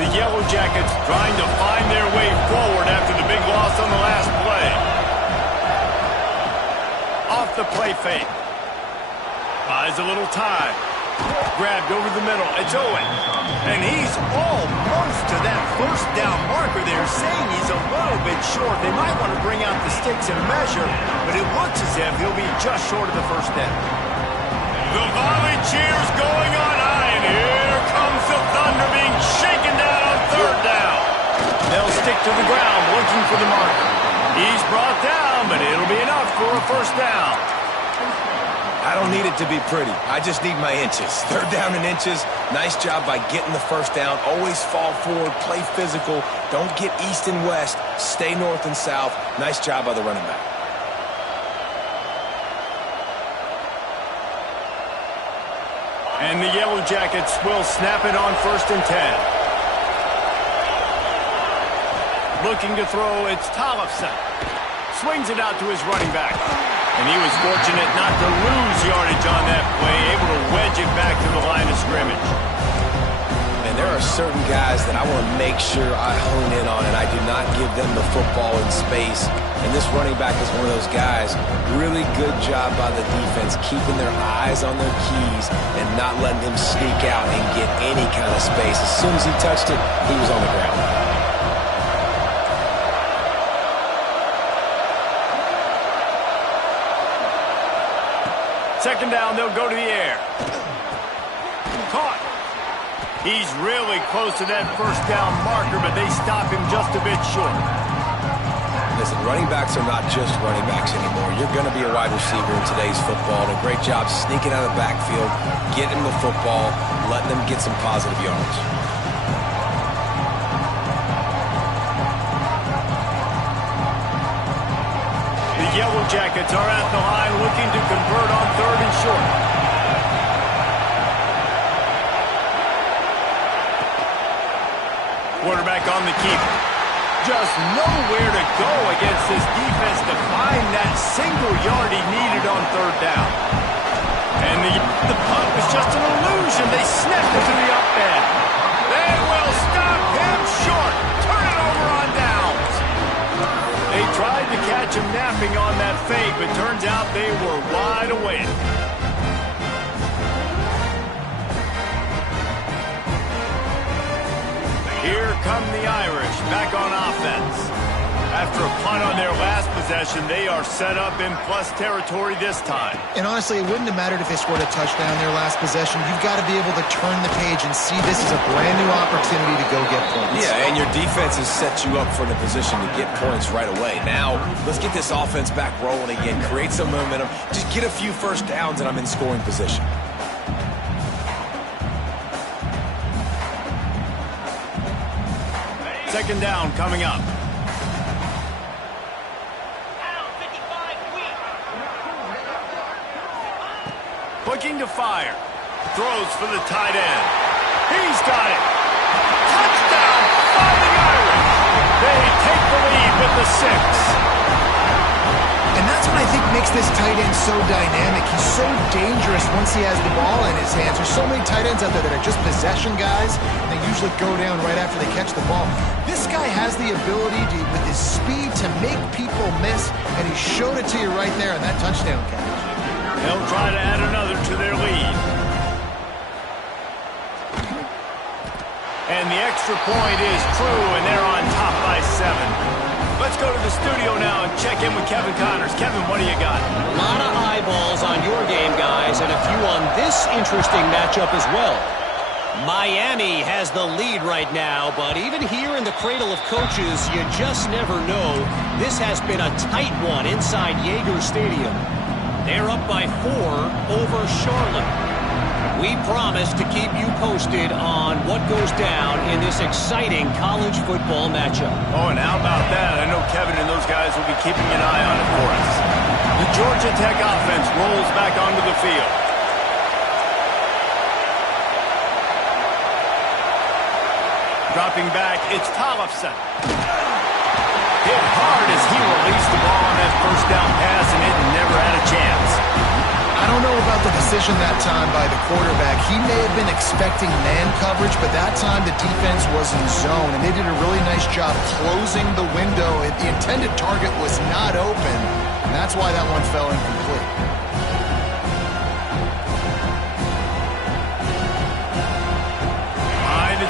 The Yellow Jackets trying to find their way forward after the big loss on the last play. Off the play fake. Buys a little time. Grabbed over the middle. It's Owen. And he's almost to that first down marker there, saying he's a little bit short. They might want to bring out the sticks and measure, but it looks as if he'll be just short of the first down. The volley cheers going on high, and here comes the Thunder being shaken down on third down. They'll stick to the ground looking for the marker. He's brought down, but it'll be enough for a first down. I don't need it to be pretty. I just need my inches. Third down in inches. Nice job by getting the first down. Always fall forward, play physical. Don't get east and west. Stay north and south. Nice job by the running back. And the Yellow Jackets will snap it on 1st and 10. Looking to throw, it's Tollefson. Swings it out to his running back. And he was fortunate not to lose yardage on that play, able to wedge it back to the line of scrimmage. And there are certain guys that I want to make sure I hone in on, and I do not give them the football in space. And this running back is one of those guys. Really good job by the defense, keeping their eyes on their keys and not letting him sneak out and get any kind of space. As soon as he touched it, he was on the ground. Second down, they'll go to the air. Caught. He's really close to that first down marker, but they stop him just a bit short. Listen, running backs are not just running backs anymore. You're going to be a wide receiver in today's football. And a great job sneaking out of the backfield, getting the football, letting them get some positive yards. The Yellow Jackets are at the line looking to convert on 3rd and short. Quarterback on the keeper. Just nowhere to go against this defense to find that single yard he needed on 3rd down. And the punt was just an illusion. They snapped it to the up end. They will stop him short. Turn it over on downs. They tried to catch him napping on that fake, but turns out they were wide awake. Here come the Irish, back on offense. After a punt on their last possession, they are set up in plus territory this time. And honestly, it wouldn't have mattered if they scored a touchdown their last possession. You've got to be able to turn the page and see this is a brand new opportunity to go get points. Yeah, and your defense has set you up for the position to get points right away. Now, let's get this offense back rolling again, create some momentum, just get a few first downs, and I'm in scoring position. Second down coming up. Looking to fire. Throws for the tight end. He's got it. Touchdown, Fighting Irish. They take the lead with the 6. And that's what I think makes this tight end so dynamic. He's so dangerous once he has the ball in his hands. There's so many tight ends out there that are just possession guys, and they usually go down right after they catch the ball. This guy has the ability to, with his speed, to make people miss, and he showed it to you right there in that touchdown catch. They'll try to add another to their lead. And the extra point is true, and they're on top by 7. Let's go to the studio now and check in with Kevin Connors. Kevin, what do you got? A lot of eyeballs on your game, guys, and a few on this interesting matchup as well. Miami has the lead right now, but even here in the cradle of coaches, you just never know. This has been a tight one inside Yager Stadium. They're up by 4 over Charlotte. We promise to keep you posted on what goes down in this exciting college football matchup. Oh, and how about that? I know Kevin and those guys will be keeping an eye on it for us. The Georgia Tech offense rolls back onto the field. Dropping back, it's Tollefson. Hit hard as he released the ball on that first down pass, and it never had a chance. I don't know about the decision that time by the quarterback. He may have been expecting man coverage, but that time the defense was in zone, and they did a really nice job closing the window. The intended target was not open, and that's why that one fell incomplete.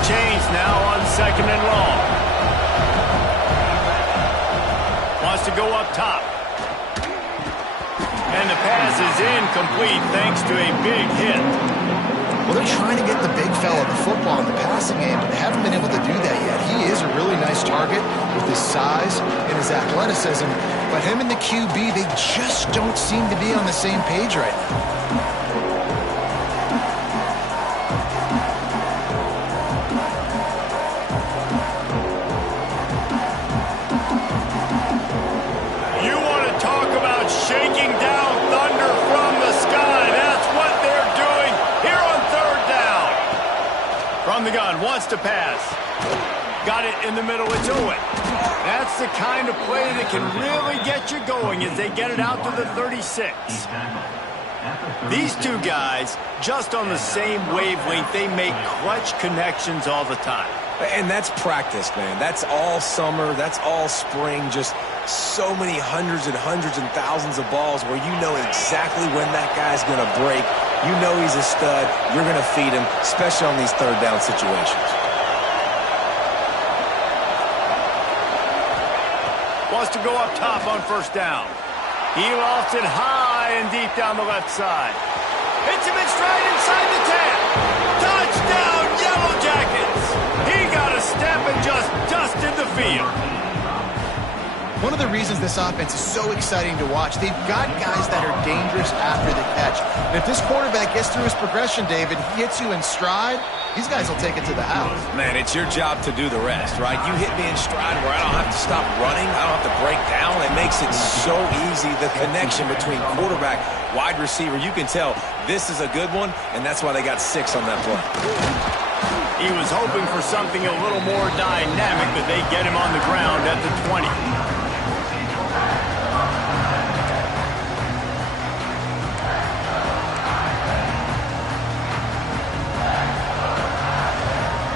change now on 2nd and long. Wants to go up top. And the pass is incomplete thanks to a big hit. Well, they're trying to get the big fella the football in the passing game, but they haven't been able to do that yet. He is a really nice target with his size and his athleticism, but him and the QB, they just don't seem to be on the same page right now. Shaking down thunder from the sky. That's what they're doing here on 3rd down. From the gun, wants to pass. Got it in the middle, it's Owen. That's the kind of play that can really get you going as they get it out to the 36. These two guys, just on the same wavelength, they make clutch connections all the time. And that's practice, man. That's all summer. That's all spring. Just so many hundreds and thousands of balls where you know exactly when that guy's going to break. You know he's a stud. You're going to feed him, especially on these 3rd down situations. Wants to go up top on 1st down. He lofts it high and deep down the left side. Hits him in stride inside the 10. Touchdown, Yellow Jackets! He got a step and just dusted the field. One of the reasons this offense is so exciting to watch, they've got guys that are dangerous after the catch. And if this quarterback gets through his progression, David, he hits you in stride, these guys will take it to the house. Man, it's your job to do the rest, right? You hit me in stride where I don't have to stop running. I don't have to break down. It makes it so easy. The connection between quarterback, wide receiver, you can tell this is a good one, and that's why they got 6 on that play. He was hoping for something a little more dynamic, but they get him on the ground at the 20.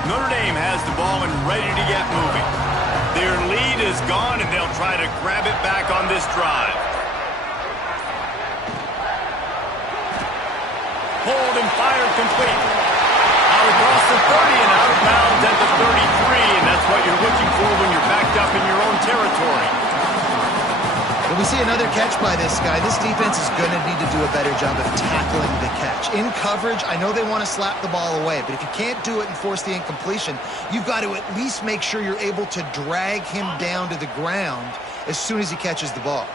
Notre Dame has the ball and ready to get moving. Their lead is gone, and they'll try to grab it back on this drive. Pulled and fired complete. Out across the 30 and out of bounds at the 33, and that's what you're looking for when you're backed up in your own territory. When we see another catch by this guy, this defense is going to need to do a better job of tackling the catch. In coverage, I know they want to slap the ball away, but if you can't do it and force the incompletion, you've got to at least make sure you're able to drag him down to the ground as soon as he catches the ball.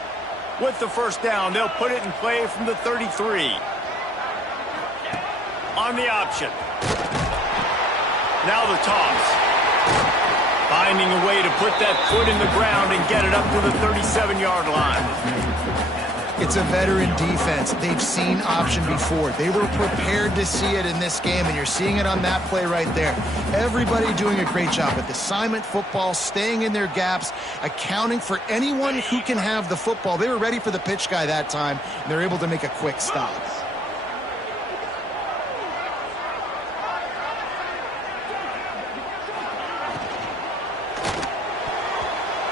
With the 1st down, they'll put it in play from the 33. On the option. Now the toss. Finding a way to put that foot in the ground and get it up to the 37-yard line. It's a veteran defense. They've seen option before. They were prepared to see it in this game, and you're seeing it on that play right there. Everybody doing a great job with assignment football, staying in their gaps, accounting for anyone who can have the football. They were ready for the pitch guy that time, and they're able to make a quick stop.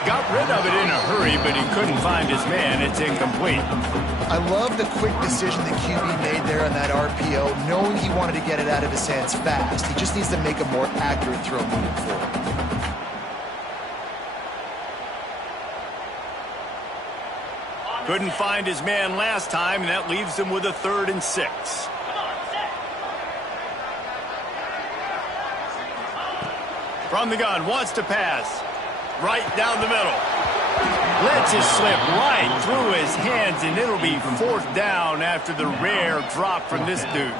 Got rid of it in a hurry, but he couldn't find his man. It's incomplete. I love the quick decision that QB made there on that RPO, knowing he wanted to get it out of his hands fast. He just needs to make a more accurate throw moving forward. Couldn't find his man last time, and that leaves him with a 3rd and 6. From the gun, wants to pass. Right down the middle. Lets it slip right through his hands, and it'll be 4th down after the rare drop from this dude.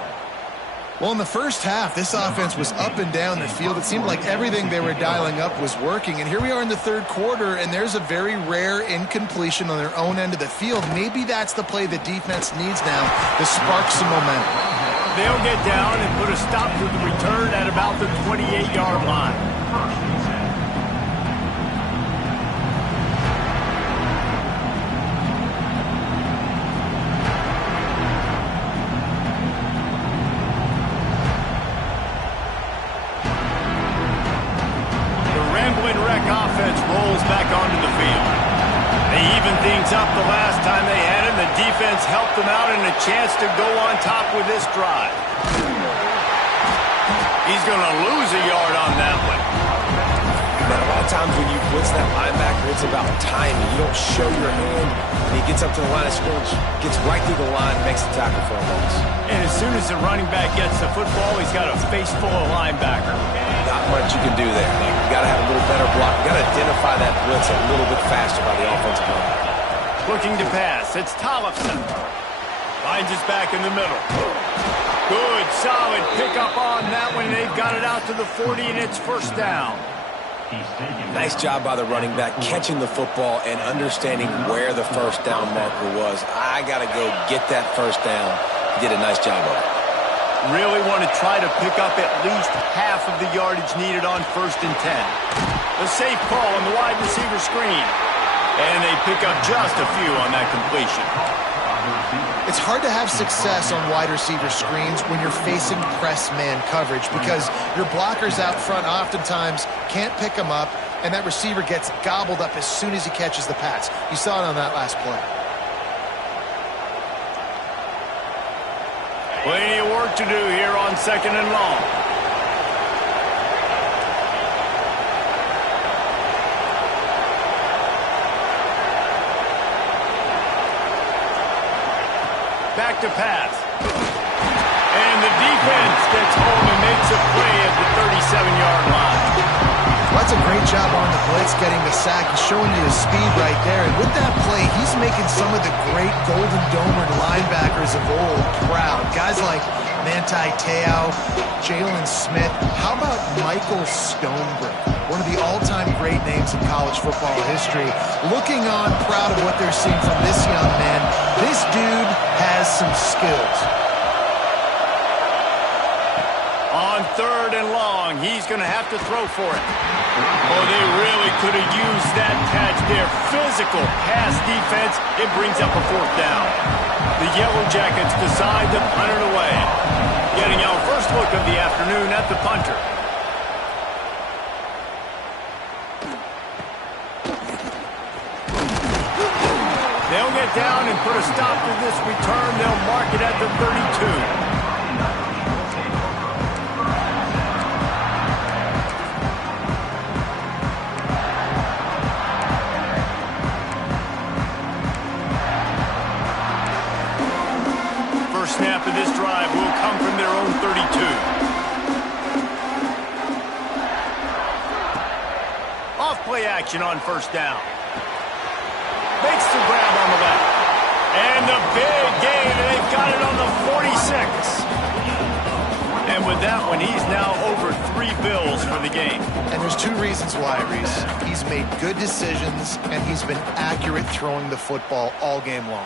Well, in the first half, this offense was up and down the field. It seemed like everything they were dialing up was working. And here we are in the 3rd quarter, and there's a very rare incompletion on their own end of the field. Maybe that's the play the defense needs now to spark some momentum. They'll get down and put a stop to the return at about the 28-yard line. Offense rolls back onto the field. They evened things up the last time they had it. The defense helped them out and a chance to go on top with this drive. He's going to lose a yard on that one. Now, a lot of times when you blitz that linebacker, it's about timing. You don't show your hand, and he gets up to the line of scrimmage, gets right through the line, makes the tackle for a loss. And as soon as the running back gets the football, he's got a face full of linebacker. Not much you can do there. You got to have a little better block. You got to identify that blitz a little bit faster by the offensive line. Looking to pass. It's Tollefson. Finds his back in the middle. Good, solid pickup on that one. They've got it out to the 40, and it's first down. Nice job by the running back catching the football and understanding where the first down marker was. I got to go get that first down. He did a nice job of it. Really want to try to pick up at least half of the yardage needed on 1st and 10. A safe call on the wide receiver screen. And they pick up just a few on that completion. It's hard to have success on wide receiver screens when you're facing press man coverage because your blockers out front oftentimes can't pick them up, and that receiver gets gobbled up as soon as he catches the pass. You saw it on that last play. Plenty of work to do here on 2nd and long. Back to pass. And the defense gets home and makes a play at the 37-yard line. Well, that's a great job on the blitz, getting the sack and showing you his speed right there. And with that play, he's making some of the great Golden Domer linebackers of old proud. Guys like Manti Te'o, Jalen Smith. How about Michael Stonebrook? One of the all-time great names in college football history. Looking on, proud of what they're seeing from this young man. This dude has some skills. On 3rd and long, he's going to have to throw for it. Oh, they really could have used that catch there. Physical pass defense. It brings up a 4th down. The Yellow Jackets decide to punt it away. Getting our first look of the afternoon at the punter. They'll get down and put a stop to this return. They'll mark it at the 32. First snap of this drive will come from their own 32. Off play action on 1st down. Makes the grab on the left. And the big gain, and they've got it on the 46. And with that one, he's now over 3 bills for the game. And there's 2 reasons why, Reese. He's made good decisions, and he's been accurate throwing the football all game long.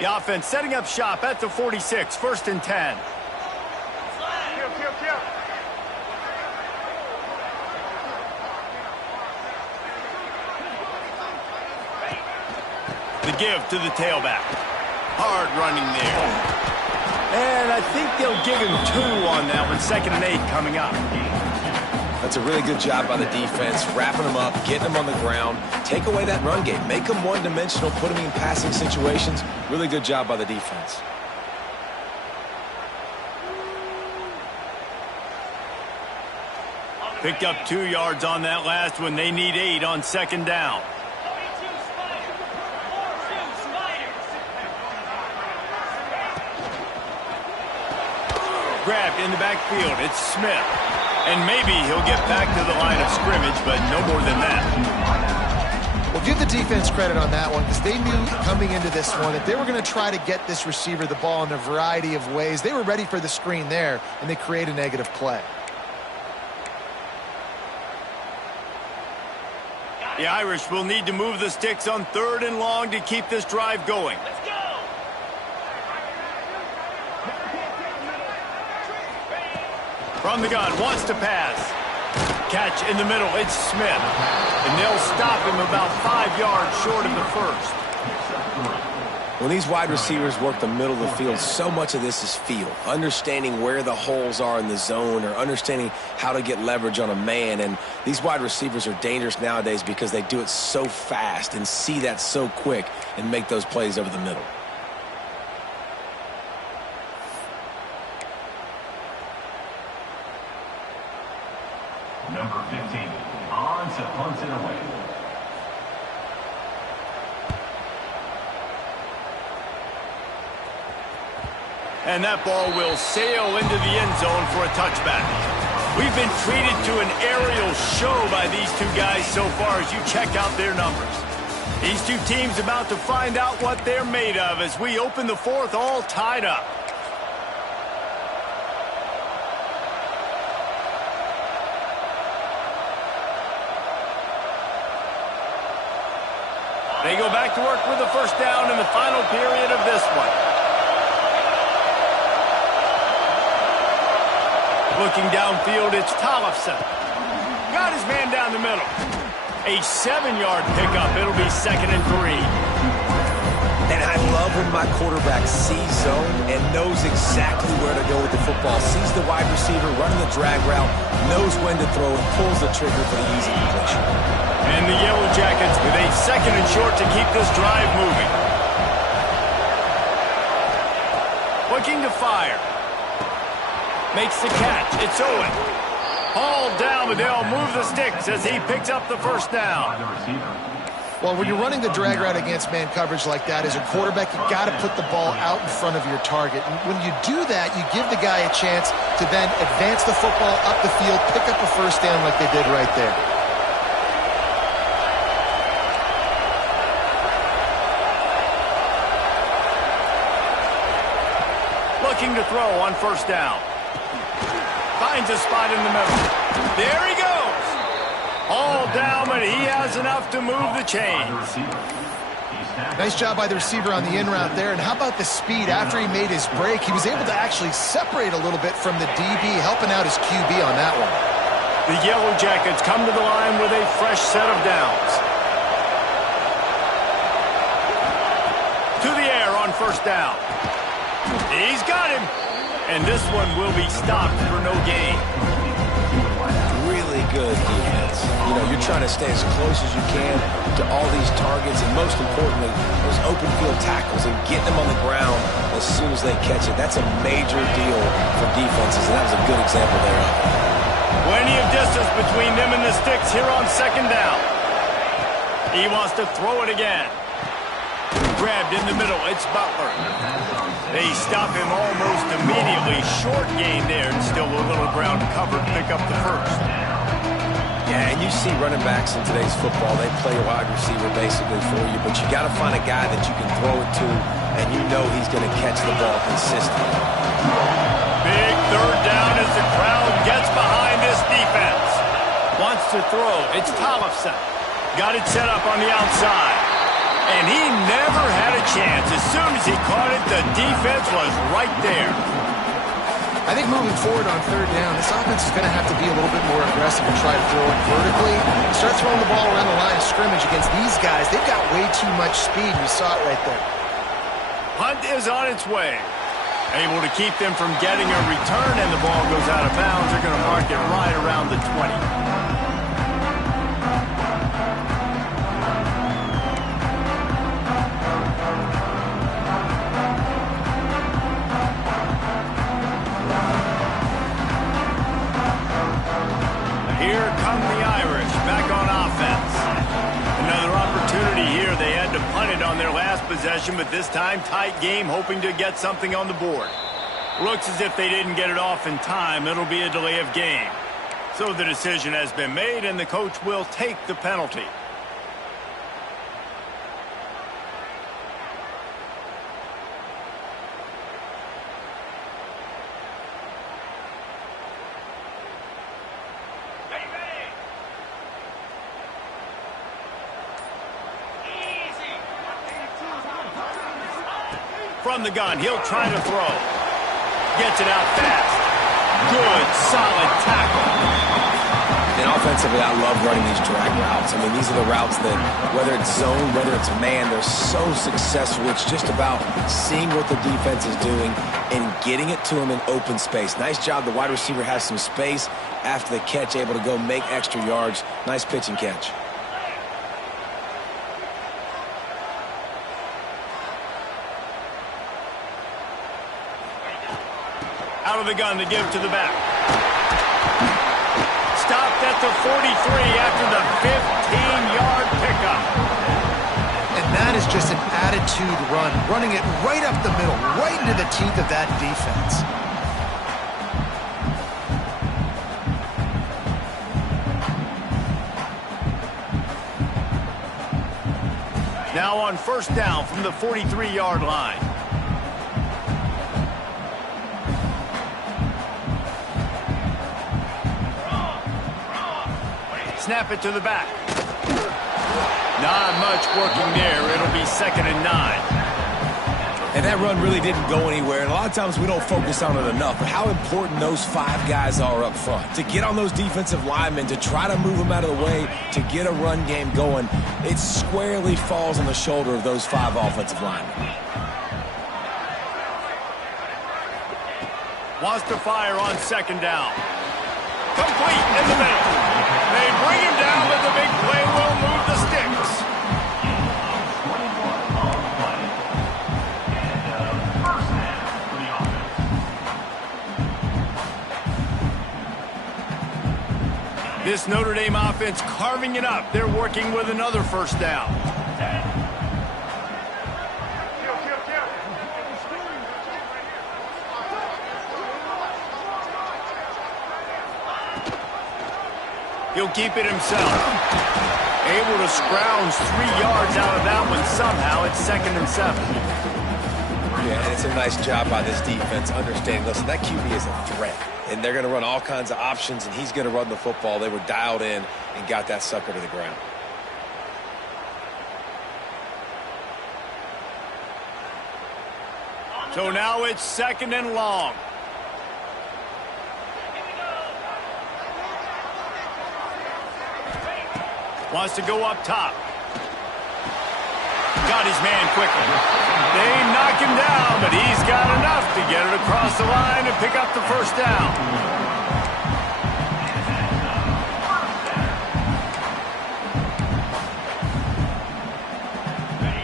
The offense setting up shop at the 46, 1st and 10. The give to the tailback. Hard running there. And I think they'll give him 2 on that one. 2nd and 8 coming up. That's a really good job by the defense, wrapping them up, getting them on the ground, take away that run game, make them one-dimensional, put them in passing situations. Really good job by the defense. Picked up 2 yards on that last one. They need 8 on 2nd down. Grabbed in the backfield. It's Smith. And maybe he'll get back to the line of scrimmage, but no more than that. Well, give the defense credit on that one because they knew coming into this one that they were going to try to get this receiver the ball in a variety of ways. They were ready for the screen there, and they create a negative play. The Irish will need to move the sticks on 3rd and long to keep this drive going. Let's go! From the gun, wants to pass. Catch in the middle, it's Smith. And they'll stop him about 5 yards short of the 1st. When these wide receivers work the middle of the field, so much of this is feel. Understanding where the holes are in the zone or understanding how to get leverage on a man. And these wide receivers are dangerous nowadays because they do it so fast and see that so quick and make those plays over the middle. Number 15, on to punt it away. And that ball will sail into the end zone for a touchback. We've been treated to an aerial show by these two guys so far as you check out their numbers. These two teams about to find out what they're made of as we open the fourth all tied up. They go back to work with the first down in the final period of this one. Looking downfield, it's Tollefson. Got his man down the middle. A 7-yard pickup. It'll be 2nd and 3. And I love when my quarterback sees zone and knows exactly where to go with the football. Sees the wide receiver running the drag route, knows when to throw it, pulls the trigger for the easy completion. And the Yellow Jackets with a 2nd and short to keep this drive moving. Looking to fire. Makes the catch. It's Owen. Hauled down, but they'll move the sticks as he picks up the first down. Well, when you're running the drag route against man coverage like that, as a quarterback, you got to put the ball out in front of your target. And when you do that, you give the guy a chance to then advance the football up the field, pick up a first down like they did right there. Looking to throw on first down. Finds a spot in the middle. There he goes. All down, but he has enough to move the chains. Nice job by the receiver on the in route there. And how about the speed after he made his break? He was able to actually separate a little bit from the DB, helping out his QB on that one. The Yellow Jackets come to the line with a fresh set of downs. To the air on first down. He's got him. And this one will be stopped for no gain. Really good defense. You know, you're trying to stay as close as you can to all these targets, and most importantly, those open field tackles and getting them on the ground as soon as they catch it. That's a major deal for defenses, and that was a good example there. Plenty of distance between them and the sticks here on 2nd down. He wants to throw it again. Grabbed in the middle, it's Butler. They stop him almost immediately. Short gain there, and still a little ground covered. Pick up the first. Yeah, and you see running backs in today's football, they play a wide receiver basically for you, but you got to find a guy that you can throw it to, and you know he's going to catch the ball consistently. Big 3rd down as the crowd gets behind this defense. Wants to throw, it's Tollefson. Got it set up on the outside. And he never had a chance. As soon as he caught it, the defense was right there. I think moving forward on 3rd down, this offense is going to have to be a little bit more aggressive and try to throw it vertically. Start throwing the ball around the line of scrimmage against these guys. They've got way too much speed. You saw it right there. Punt is on its way. Able to keep them from getting a return, and the ball goes out of bounds. They're going to mark it right around the 20. Here come the Irish back on offense. Another opportunity here. They had to punt it on their last possession, but this time tight game, hoping to get something on the board. Looks as if they didn't get it off in time. It'll be a delay of game. So the decision has been made, and the coach will take the penalty. From the gun, he'll try to throw. Gets it out fast. Good, solid tackle. And offensively, I love running these drag routes. I mean, these are the routes that, whether it's zone, whether it's man, they're so successful. It's just about seeing what the defense is doing and getting it to them in open space. Nice job. The wide receiver has some space after the catch, able to go make extra yards. Nice pitch and catch. Out of the gun to give to the back. Stopped at to 43 after the 15-yard pickup. And that is just an attitude run, running it right up the middle, right into the teeth of that defense. Now on first down from the 43-yard line. Snap it to the back. Not much working there. It'll be 2nd and 9. And that run really didn't go anywhere. And a lot of times we don't focus on it enough. But how important those 5 guys are up front. To get on those defensive linemen, to try to move them out of the way, to get a run game going, it squarely falls on the shoulder of those 5 offensive linemen. Wants to fire on 2nd down. Complete in the middle. They bring him down, but the big play will move the sticks. This Notre Dame offense carving it up. They're working with another first down. He'll keep it himself. Able to scrounge 3 yards out of that one somehow. It's 2nd and 7. Yeah, and it's a nice job by this defense understanding, listen, that QB is a threat. And they're going to run all kinds of options, and he's going to run the football. They were dialed in and got that sucker to the ground. So now it's 2nd and long. Wants to go up top. Got his man quickly. They knock him down, but he's got enough to get it across the line and pick up the first down.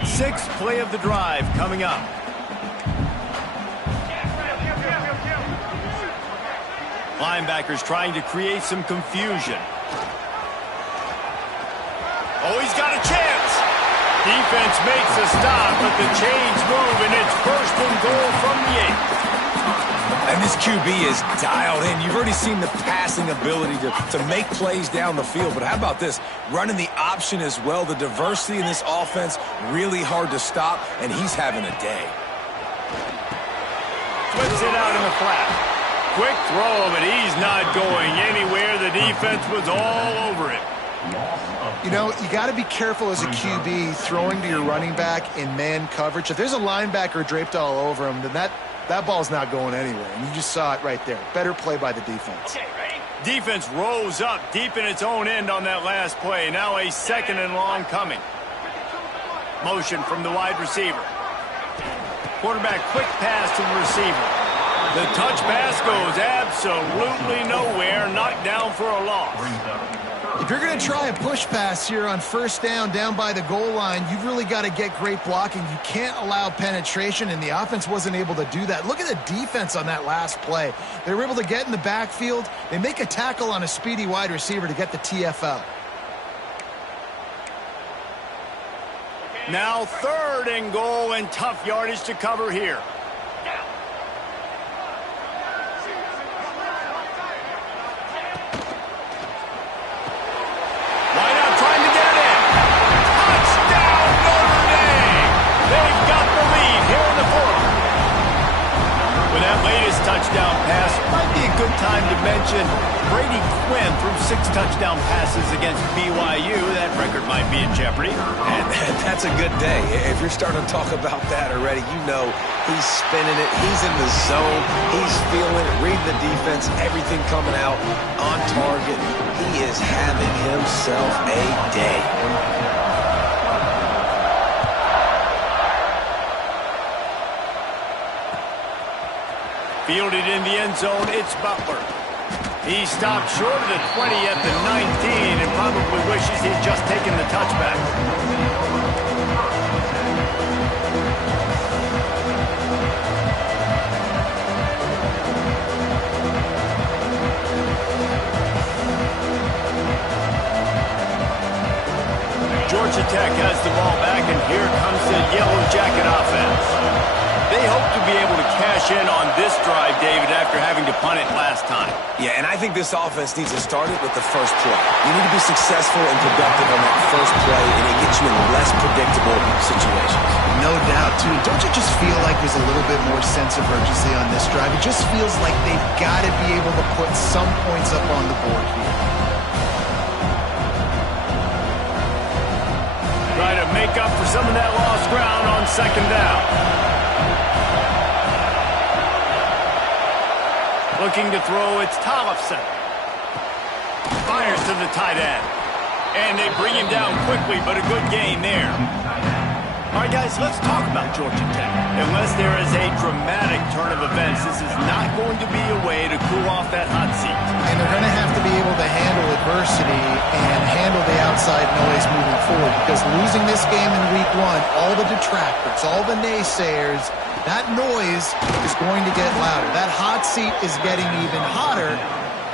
Sixth play of the drive coming up. Linebackers trying to create some confusion. Oh, he's got a chance. Defense makes a stop, but the chains move, and it's 1st and goal from the 8. And this QB is dialed in. You've already seen the passing ability to make plays down the field. But how about this? Running the option as well. The diversity in this offense, really hard to stop, and he's having a day. Flips it out in the flat. Quick throw, but he's not going anywhere. The defense was all over it. You know, you got to be careful as a QB throwing to your running back in man coverage. If there's a linebacker draped all over him, then that ball's not going anywhere. And you just saw it right there. Better play by the defense. Okay, ready? Defense rose up deep in its own end on that last play. Now a 2nd and long coming. Motion from the wide receiver. Quarterback quick pass to the receiver. The touch pass goes absolutely nowhere. Knocked down for a loss. If you're going to try a push pass here on first down by the goal line, you've really got to get great blocking. You can't allow penetration, and the offense wasn't able to do that. Look at the defense on that last play. They were able to get in the backfield. They make a tackle on a speedy wide receiver to get the TFL. Now 3rd and goal, and tough yardage to cover here. Touchdown pass. Might be a good time to mention Brady Quinn threw 6 touchdown passes against BYU. That record might be in jeopardy. And that's a good day. If you're starting to talk about that already, you know he's spinning it. He's in the zone. He's feeling it, reading the defense, everything coming out on target. He is having himself a day. Fielded in the end zone, it's Butler. He stopped short of the 20 at the 19 and probably wishes he'd just taken the touchback. Georgia Tech has the ball back, and here comes the Yellow Jacket offense. They hope to be able to cash in on this drive, David, after having to punt it last time. Yeah, and I think this offense needs to start it with the first play. You need to be successful and productive on that first play, and it gets you in less predictable situations. No doubt, too. Don't you just feel like there's a little bit more sense of urgency on this drive? It just feels like they've got to be able to put some points up on the board here. Try to make up for some of that lost ground on second down. Looking to throw, it's Tollefson. Fires to the tight end. And they bring him down quickly, but a good gain there. All right, guys, let's talk about Georgia Tech. Unless there is a dramatic turn of events, this is not going to be a way to cool off that hot seat. And they're going to have to be able to handle adversity and handle the outside noise moving forward, because losing this game in week one, all the detractors, all the naysayers, that noise is going to get louder. That hot seat is getting even hotter.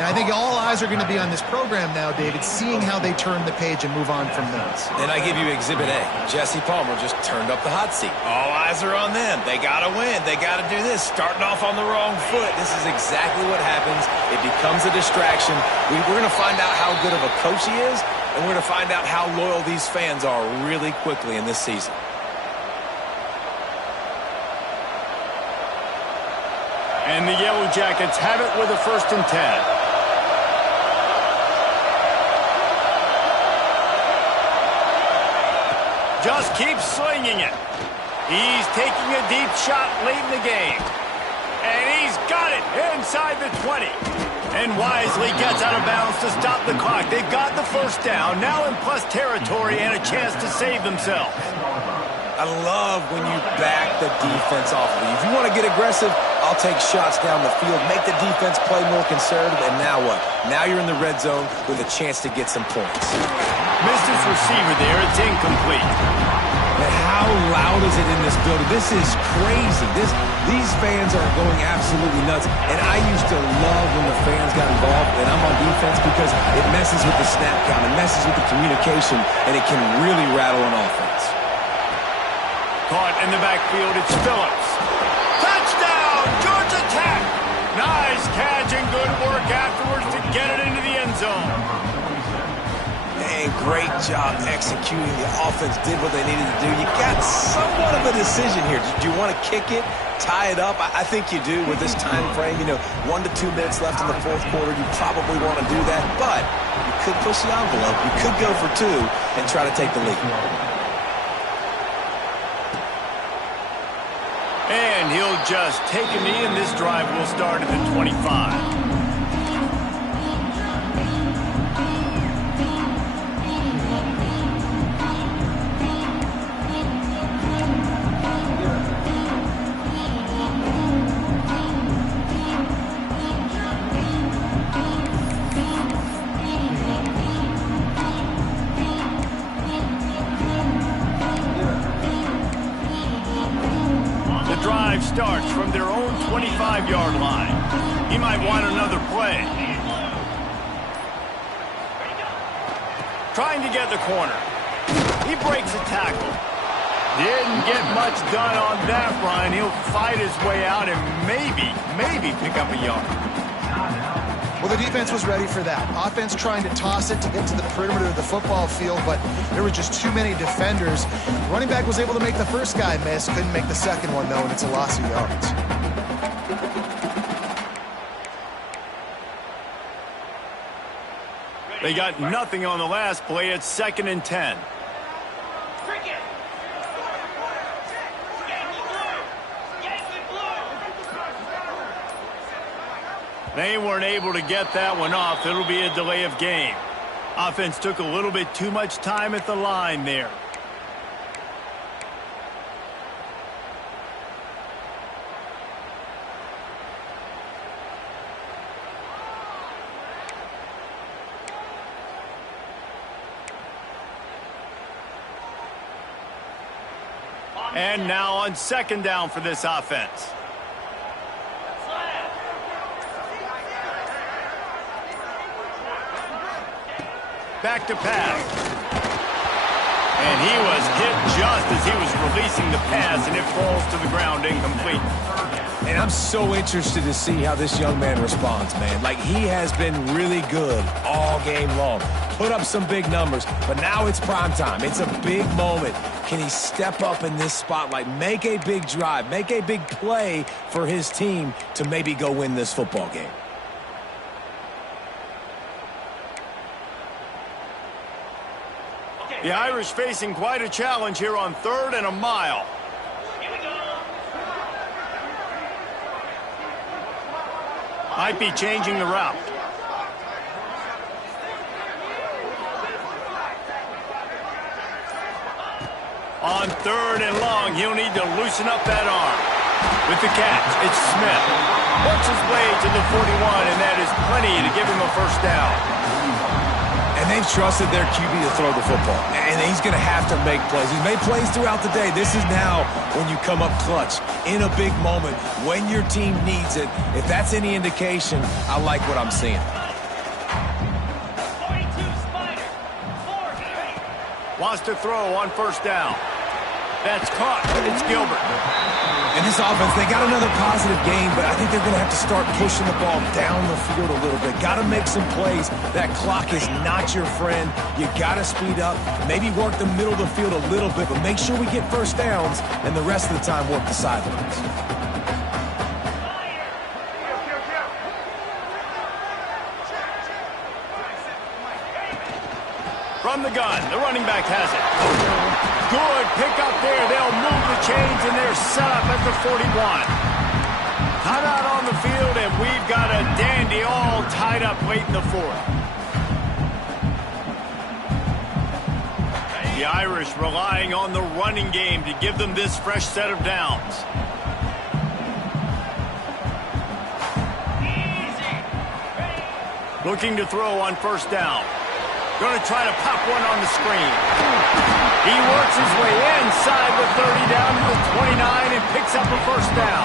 And I think all eyes are going to be on this program now, David, seeing how they turn the page and move on from this. And I give you Exhibit A. Jesse Palmer just turned up the hot seat. All eyes are on them. They got to win. They got to do this. Starting off on the wrong foot. This is exactly what happens. It becomes a distraction. We're going to find out how good of a coach he is, and we're going to find out how loyal these fans are really quickly in this season. And the Yellow Jackets have it with a 1st and 10. Just keeps slinging it. He's taking a deep shot late in the game. And he's got it inside the 20. And wisely gets out of bounds to stop the clock. They've got the first down, now in plus territory and a chance to save themselves. I love when you back the defense off of you. If you want to get aggressive, I'll take shots down the field, make the defense play more conservative, and now what? Now you're in the red zone with a chance to get some points. Missed his receiver there. It's incomplete. But how loud is it in this building? This is crazy. These fans are going absolutely nuts. And I used to love when the fans got involved, and I'm on defense, because it messes with the snap count, it messes with the communication, and it can really rattle an offense. Caught in the backfield, it's Phillips. Touchdown, Georgia Tech! Nice catch and good work afterwards to get it into the end zone. And great job executing. The offense did what they needed to do. You got somewhat of a decision here. Do you want to kick it, tie it up? I think you do with this time frame. 1 to 2 minutes left in the fourth quarter. You probably want to do that, but you could push the envelope. You could go for 2 and try to take the lead. And he'll just take a knee, and this drive will start at the 25. Starts from their own 25-yard line. He might want another play. Trying to get the corner. He breaks a tackle. Didn't get much done on that run. He'll fight his way out and maybe pick up a yard. Well, the defense was ready for that. Offense trying to toss it to get to the perimeter of the football field, but there were just too many defenders. Running back was able to make the first guy miss, couldn't make the second one, though, and it's a loss of yards. They got nothing on the last play. It's 2nd and 10. They weren't able to get that one off. It'll be a delay of game. Offense took a little bit too much time at the line there. And now on 2nd down for this offense. Back to pass. And he was hit just as he was releasing the pass, and it falls to the ground incomplete. And I'm so interested to see how this young man responds, man. Like, he has been really good all game long. Put up some big numbers, but now it's prime time. It's a big moment. Can he step up in this spotlight, make a big drive, make a big play for his team to maybe go win this football game? The Irish facing quite a challenge here on 3rd and a mile. Might be changing the route. On 3rd and long, he'll need to loosen up that arm. With the catch, it's Smith. Works his way to the 41, and that is plenty to give him a first down. And they've trusted their QB to throw the football. And he's going to have to make plays. He's made plays throughout the day. This is now when you come up clutch in a big moment when your team needs it. If that's any indication, I like what I'm seeing. Wants to throw on first down. That's caught. It's Gilbert. And this offense, they got another positive game, but I think they're going to have to start pushing the ball down the field a little bit. Got to make some plays. That clock is not your friend. You got to speed up. Maybe work the middle of the field a little bit, but make sure we get first downs, and the rest of the time work the sidelines. From the gun, the running back has it. Good pick up there. They'll move the chains, and they're set up at the 41. Timeout on the field, and we've got a dandy all tied up late in the 4th. The Irish relying on the running game to give them this fresh set of downs. Looking to throw on first down. Going to try to pop one on the screen. He works his way inside the 30 down to the 29 and picks up a first down.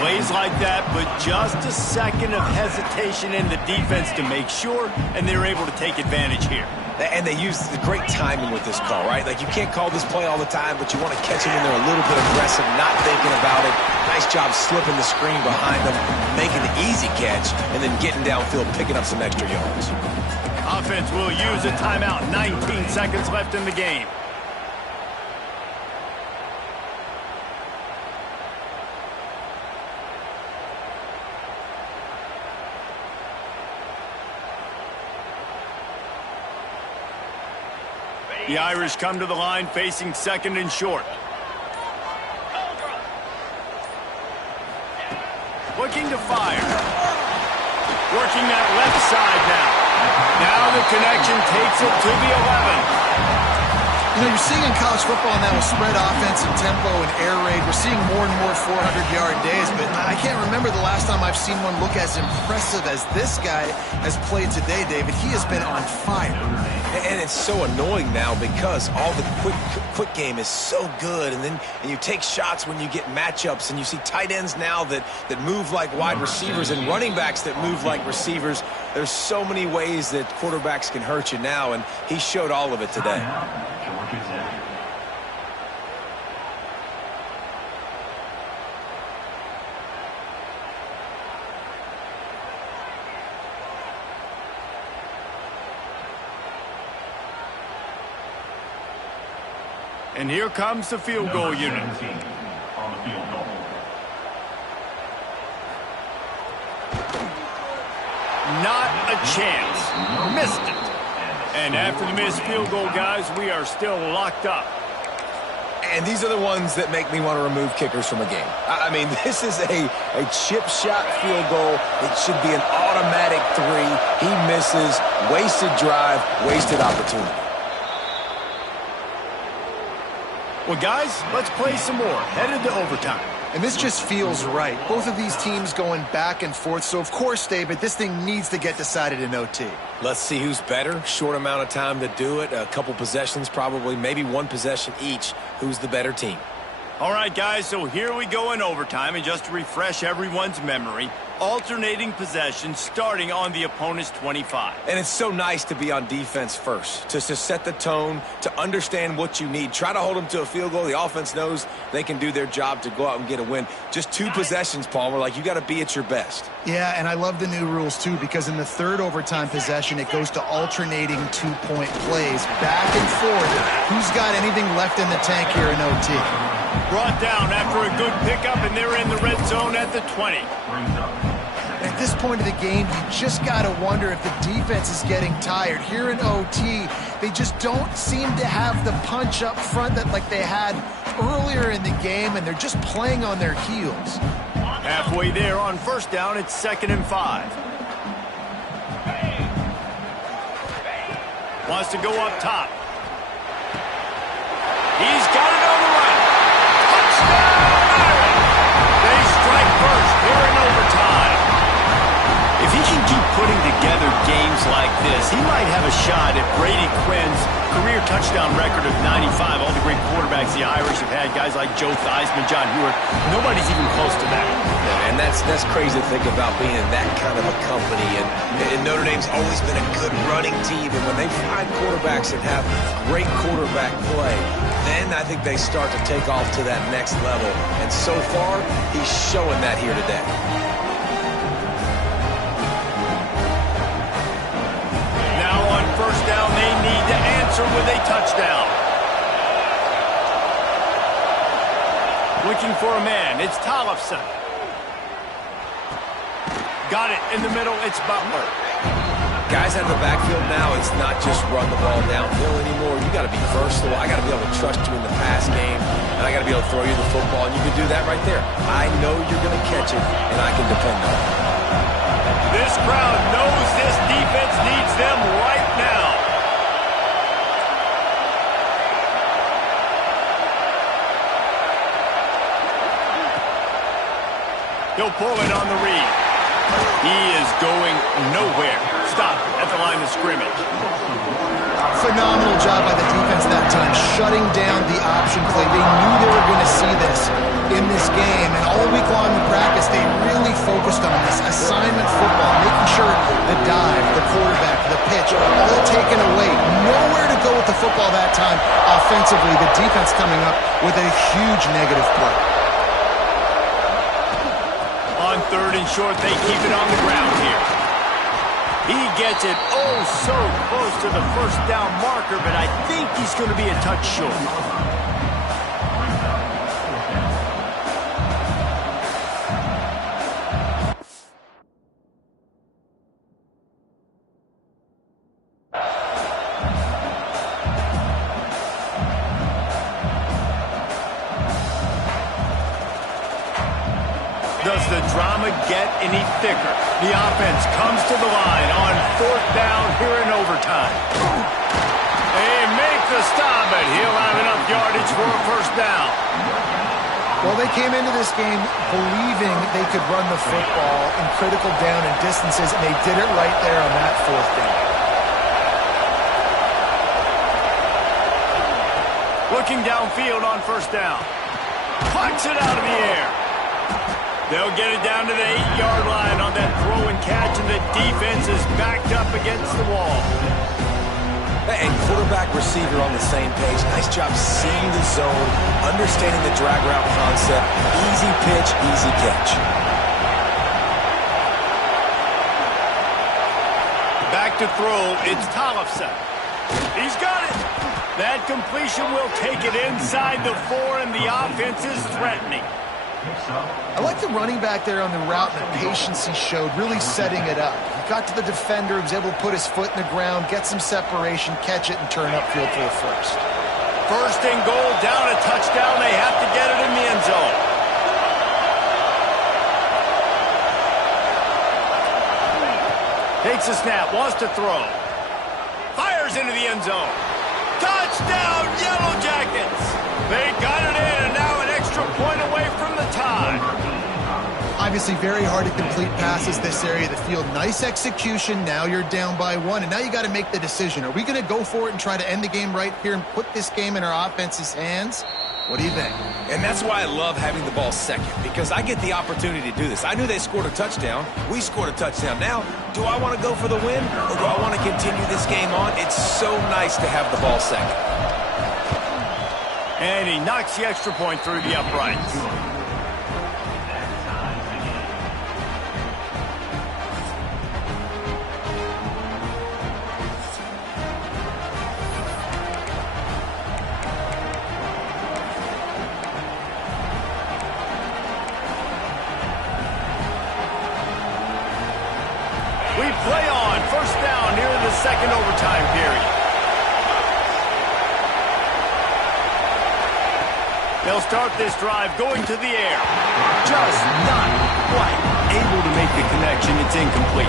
Plays like that, but just a second of hesitation in the defense to make sure, and they're able to take advantage here. And they use the great timing with this call, right? Like, you can't call this play all the time, but you want to catch him when they're a little bit aggressive, not thinking about it. Nice job slipping the screen behind them, making the easy catch, and then getting downfield, picking up some extra yards. Offense will use a timeout. 19 seconds left in the game. The Irish come to the line facing 2nd and short. Looking to fire. Working that left side now. Now the connection takes it to the 11. You know, you're seeing in college football now with spread offense and tempo and air raid, we're seeing more and more 400-yard days, but I can't remember the last time I've seen one look as impressive as this guy has played today, David. He has been on fire. And it's so annoying now because all the quick game is so good, and then you take shots when you get matchups, and you see tight ends now that move like wide receivers and running backs that move like receivers. There's so many ways that quarterbacks can hurt you now, and he showed all of it today. And here comes the field goal unit. On the field goal. Not a chance. Missed it. And after the missed field goal, guys, we are still locked up. And these are the ones that make me want to remove kickers from a game. I mean, this is a chip shot field goal. It should be an automatic 3. He misses. Wasted drive, wasted opportunity. Well, guys, let's play some more. Headed to overtime. And this just feels right. Both of these teams going back and forth. So, of course, David, this thing needs to get decided in OT. Let's see who's better. Short amount of time to do it. A couple possessions probably. Maybe one possession each. Who's the better team? All right, guys, so here we go in overtime, and just to refresh everyone's memory, alternating possession starting on the opponent's 25. And it's so nice to be on defense first, to set the tone, to understand what you need. Try to hold them to a field goal. The offense knows they can do their job to go out and get a win. Just 2 possessions, Palmer, like you got to be at your best. Yeah, and I love the new rules, too, because in the third overtime possession, it goes to alternating 2-point plays, back and forth. Who's got anything left in the tank here in OT? Brought down after a good pickup, and they're in the red zone at the 20. At this point of the game, you just got to wonder if the defense is getting tired. Here in OT, they just don't seem to have the punch up front that like they had earlier in the game, and they're just playing on their heels. Halfway there on first down, it's 2nd and 5. Wants to go up top. He's got it on the run. Touchdown! They strike first here in overtime. If he can keep putting together games like this, he might have a shot at Brady Quinn's career touchdown record of 95. All the great quarterbacks the Irish have had, guys like Joe Theismann, John Hewitt, nobody's even close to that. And that's crazy to think about being in that kind of a company. And Notre Dame's always been a good running team. And when they find quarterbacks that have great quarterback play, then I think they start to take off to that next level. And so far, he's showing that here today. Now on first down, they need to answer with a touchdown. Looking for a man, it's Tollefson. Got it in the middle, it's Butler. Guys out of the backfield now, it's not just run the ball downhill anymore. You got to be versatile. I got to be able to trust you in the pass game, and I got to be able to throw you the football, and you can do that right there. I know you're going to catch it, and I can depend on it. This crowd knows this defense needs them right now. He'll pull it on the read. He is going nowhere. Stop at the line of scrimmage. Phenomenal job by the defense that time, shutting down the option play. They knew they were going to see this in this game, and all week long in practice, they really focused on this assignment football, making sure the dive, the quarterback, the pitch, all taken away. Nowhere to go with the football that time offensively. The defense coming up with a huge negative play. On 3rd and short, they keep it on the ground here. He gets it oh so close to the first down marker, but I think he's going to be a touch short. Does the drama get any thicker? The offense comes to the line on 4th down here in overtime. They make the stop, but he'll have enough yardage for a first down. Well, they came into this game believing they could run the football in critical down and distances, and they did it right there on that 4th down. Looking downfield on first down. Pucks it out of the air. They'll get it down to the 8-yard line on that throw and catch, and the defense is backed up against the wall. And quarterback, receiver on the same page. Nice job seeing the zone, understanding the drag route concept. Easy pitch, easy catch. Back to throw, it's Tollefson. He's got it. That completion will take it inside the 4, and the offense is threatening. I like the running back there on the route and the patience he showed, really setting it up. He got to the defender, he was able to put his foot in the ground, get some separation, catch it, and turn upfield for the first. 1st and goal, down a touchdown. They have to get it in the end zone. Takes a snap, wants to throw. Fires into the end zone. Touchdown, Yellow Jackets! They got it in, and now an extra point away from the tie. Obviously very hard to complete passes this area of the field. Nice execution. Now you're down by 1, and now you got to make the decision. Are we going to go for it and try to end the game right here and put this game in our offense's hands? What do you think? And that's why I love having the ball second, because I get the opportunity to do this. I knew they scored a touchdown. We scored a touchdown. Now, do I want to go for the win, or do I want to continue this game on? It's so nice to have the ball second. And he knocks the extra point through the uprights. We play on. First down near the second overtime period. They'll start this drive going to the air. Just not quite able to make the connection. It's incomplete.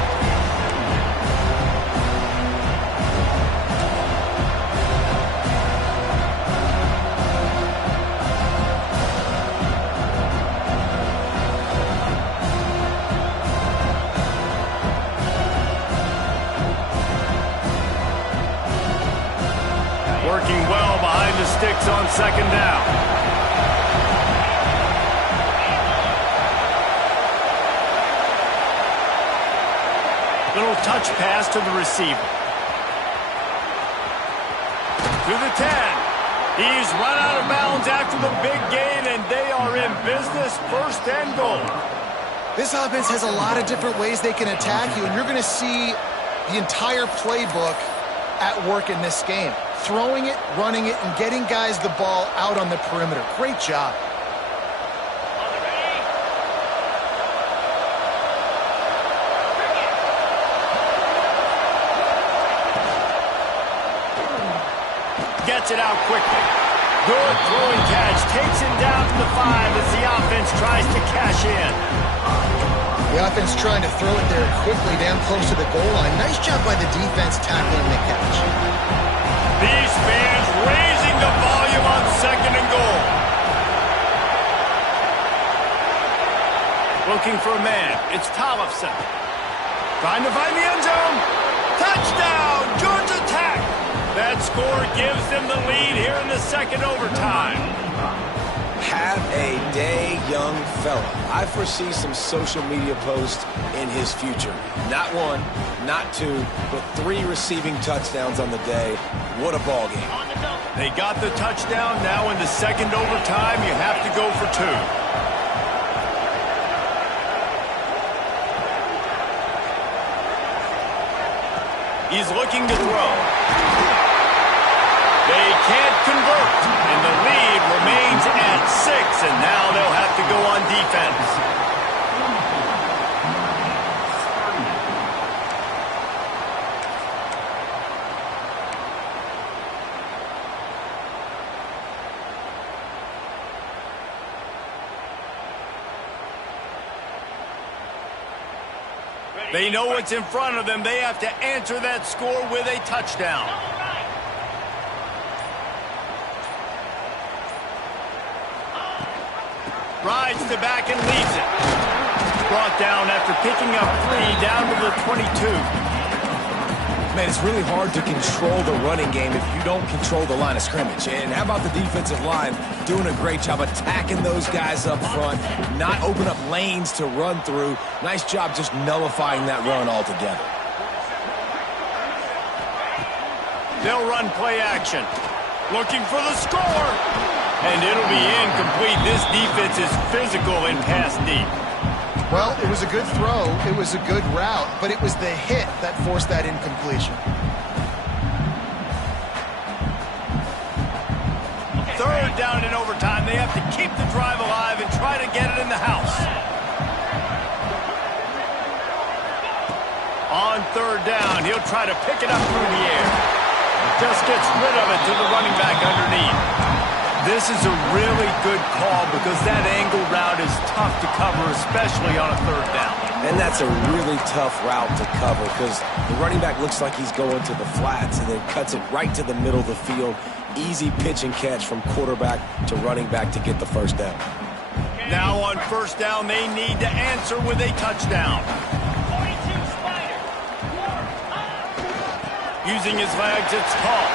Working well behind the sticks on second down. Little touch pass to the receiver. To the 10. He's run out of bounds after the big gain, and they are in business, first and goal. This offense has a lot of different ways they can attack you, and you're going to see the entire playbook at work in this game. Throwing it, running it, and getting guys the ball out on the perimeter. Great job. Gets it out quickly. Good throwing catch. Takes him down to the 5 as the offense tries to cash in. The offense trying to throw it there quickly down close to the goal line. Nice job by the defense tackling the catch. These fans raising the volume on second and goal. Looking for a man. It's Tollefson. Trying to find the end zone. Touchdown, Georgia Tech. That score gives them the lead here in the second overtime. Have a day, young fella. I foresee some social media posts in his future. Not one, not two, but 3 receiving touchdowns on the day. What a ball game. They got the touchdown. Now in the second overtime, you have to go for 2. He's looking to throw. They can't convert, and the lead remains at 6, and now they'll have to go on defense. They know what's in front of them. They have to answer that score with a touchdown. Rides the back and leaves it. Brought down after picking up 3 down to the 22. Man, it's really hard to control the running game if you don't control the line of scrimmage. And how about the defensive line doing a great job attacking those guys up front, not open up lanes to run through. Nice job just nullifying that run altogether. They'll run play action. Looking for the score. And it'll be incomplete. This defense is physical in pass deep. Well, it was a good throw. It was a good route, but it was the hit that forced that incompletion. Third down in overtime. They have to keep the drive alive and try to get it in the house. On third down, he'll try to pick it up through the air. Just gets rid of it to the running back underneath. This is a really good call because that angle route is tough to cover, especially on a third down. And that's a really tough route to cover because the running back looks like he's going to the flats and then cuts it right to the middle of the field. Easy pitch and catch from quarterback to running back to get the first down. Now on first down, they need to answer with a touchdown. Using his legs, it's Hall.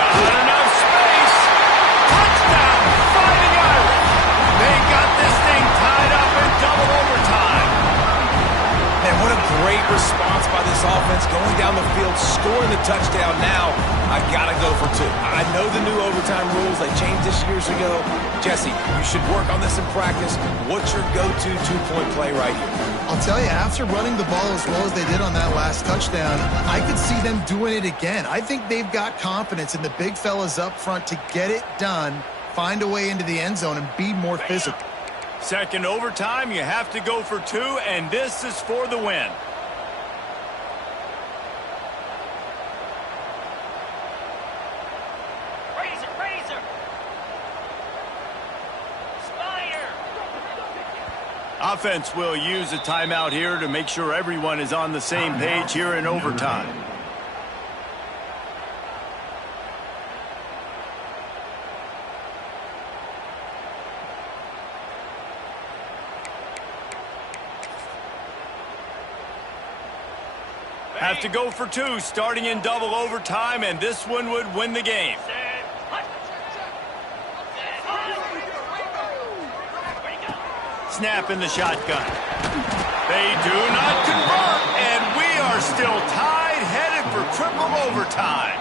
Got enough space. Touchdown, Great response by this offense, going down the field, scoring the touchdown. Now, I got to go for two. I know the new overtime rules. They changed this years ago. Jesse, you should work on this in practice. What's your go-to two-point play right here? I'll tell you, after running the ball as well as they did on that last touchdown, I could see them doing it again. I think they've got confidence in the big fellas up front to get it done, find a way into the end zone, and be more physical. Second overtime, you have to go for two, and this is for the win. Razor. Spire. Offense will use a timeout here to make sure everyone is on the same page here in overtime. Have to go for two, starting in double overtime, and this one would win the game. Snap in the shotgun. They do not convert, and we are still tied, headed for triple overtime.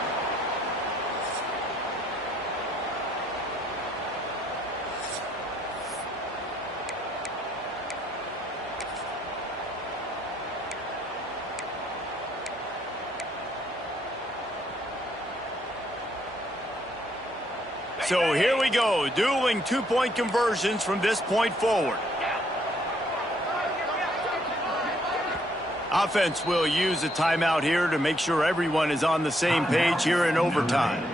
So here we go, dueling two-point conversions from this point forward. Offense will use a timeout here to make sure everyone is on the same page here in overtime.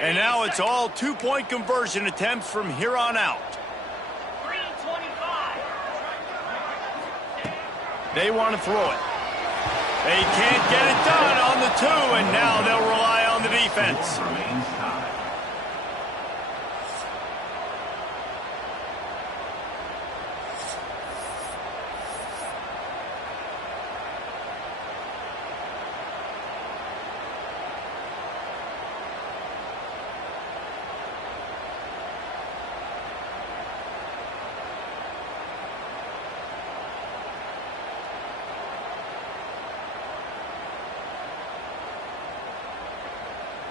And now it's all two-point conversion attempts from here on out. 3:25. They want to throw it. They can't get it done on the two, and now they'll rely on the defense. Remains tied.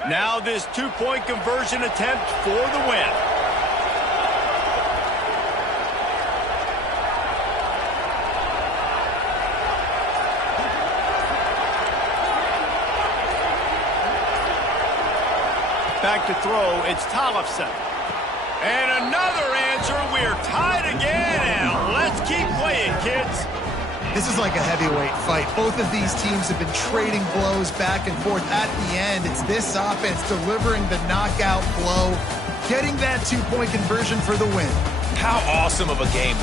Now this two-point conversion attempt for the win. Back to throw, it's Tollefson. And another answer, we're tied again, and let's keep playing, kids. This is like a heavyweight fight. Both of these teams have been trading blows back and forth. At the end, it's this offense delivering the knockout blow, getting that two-point conversion for the win. How awesome of a game.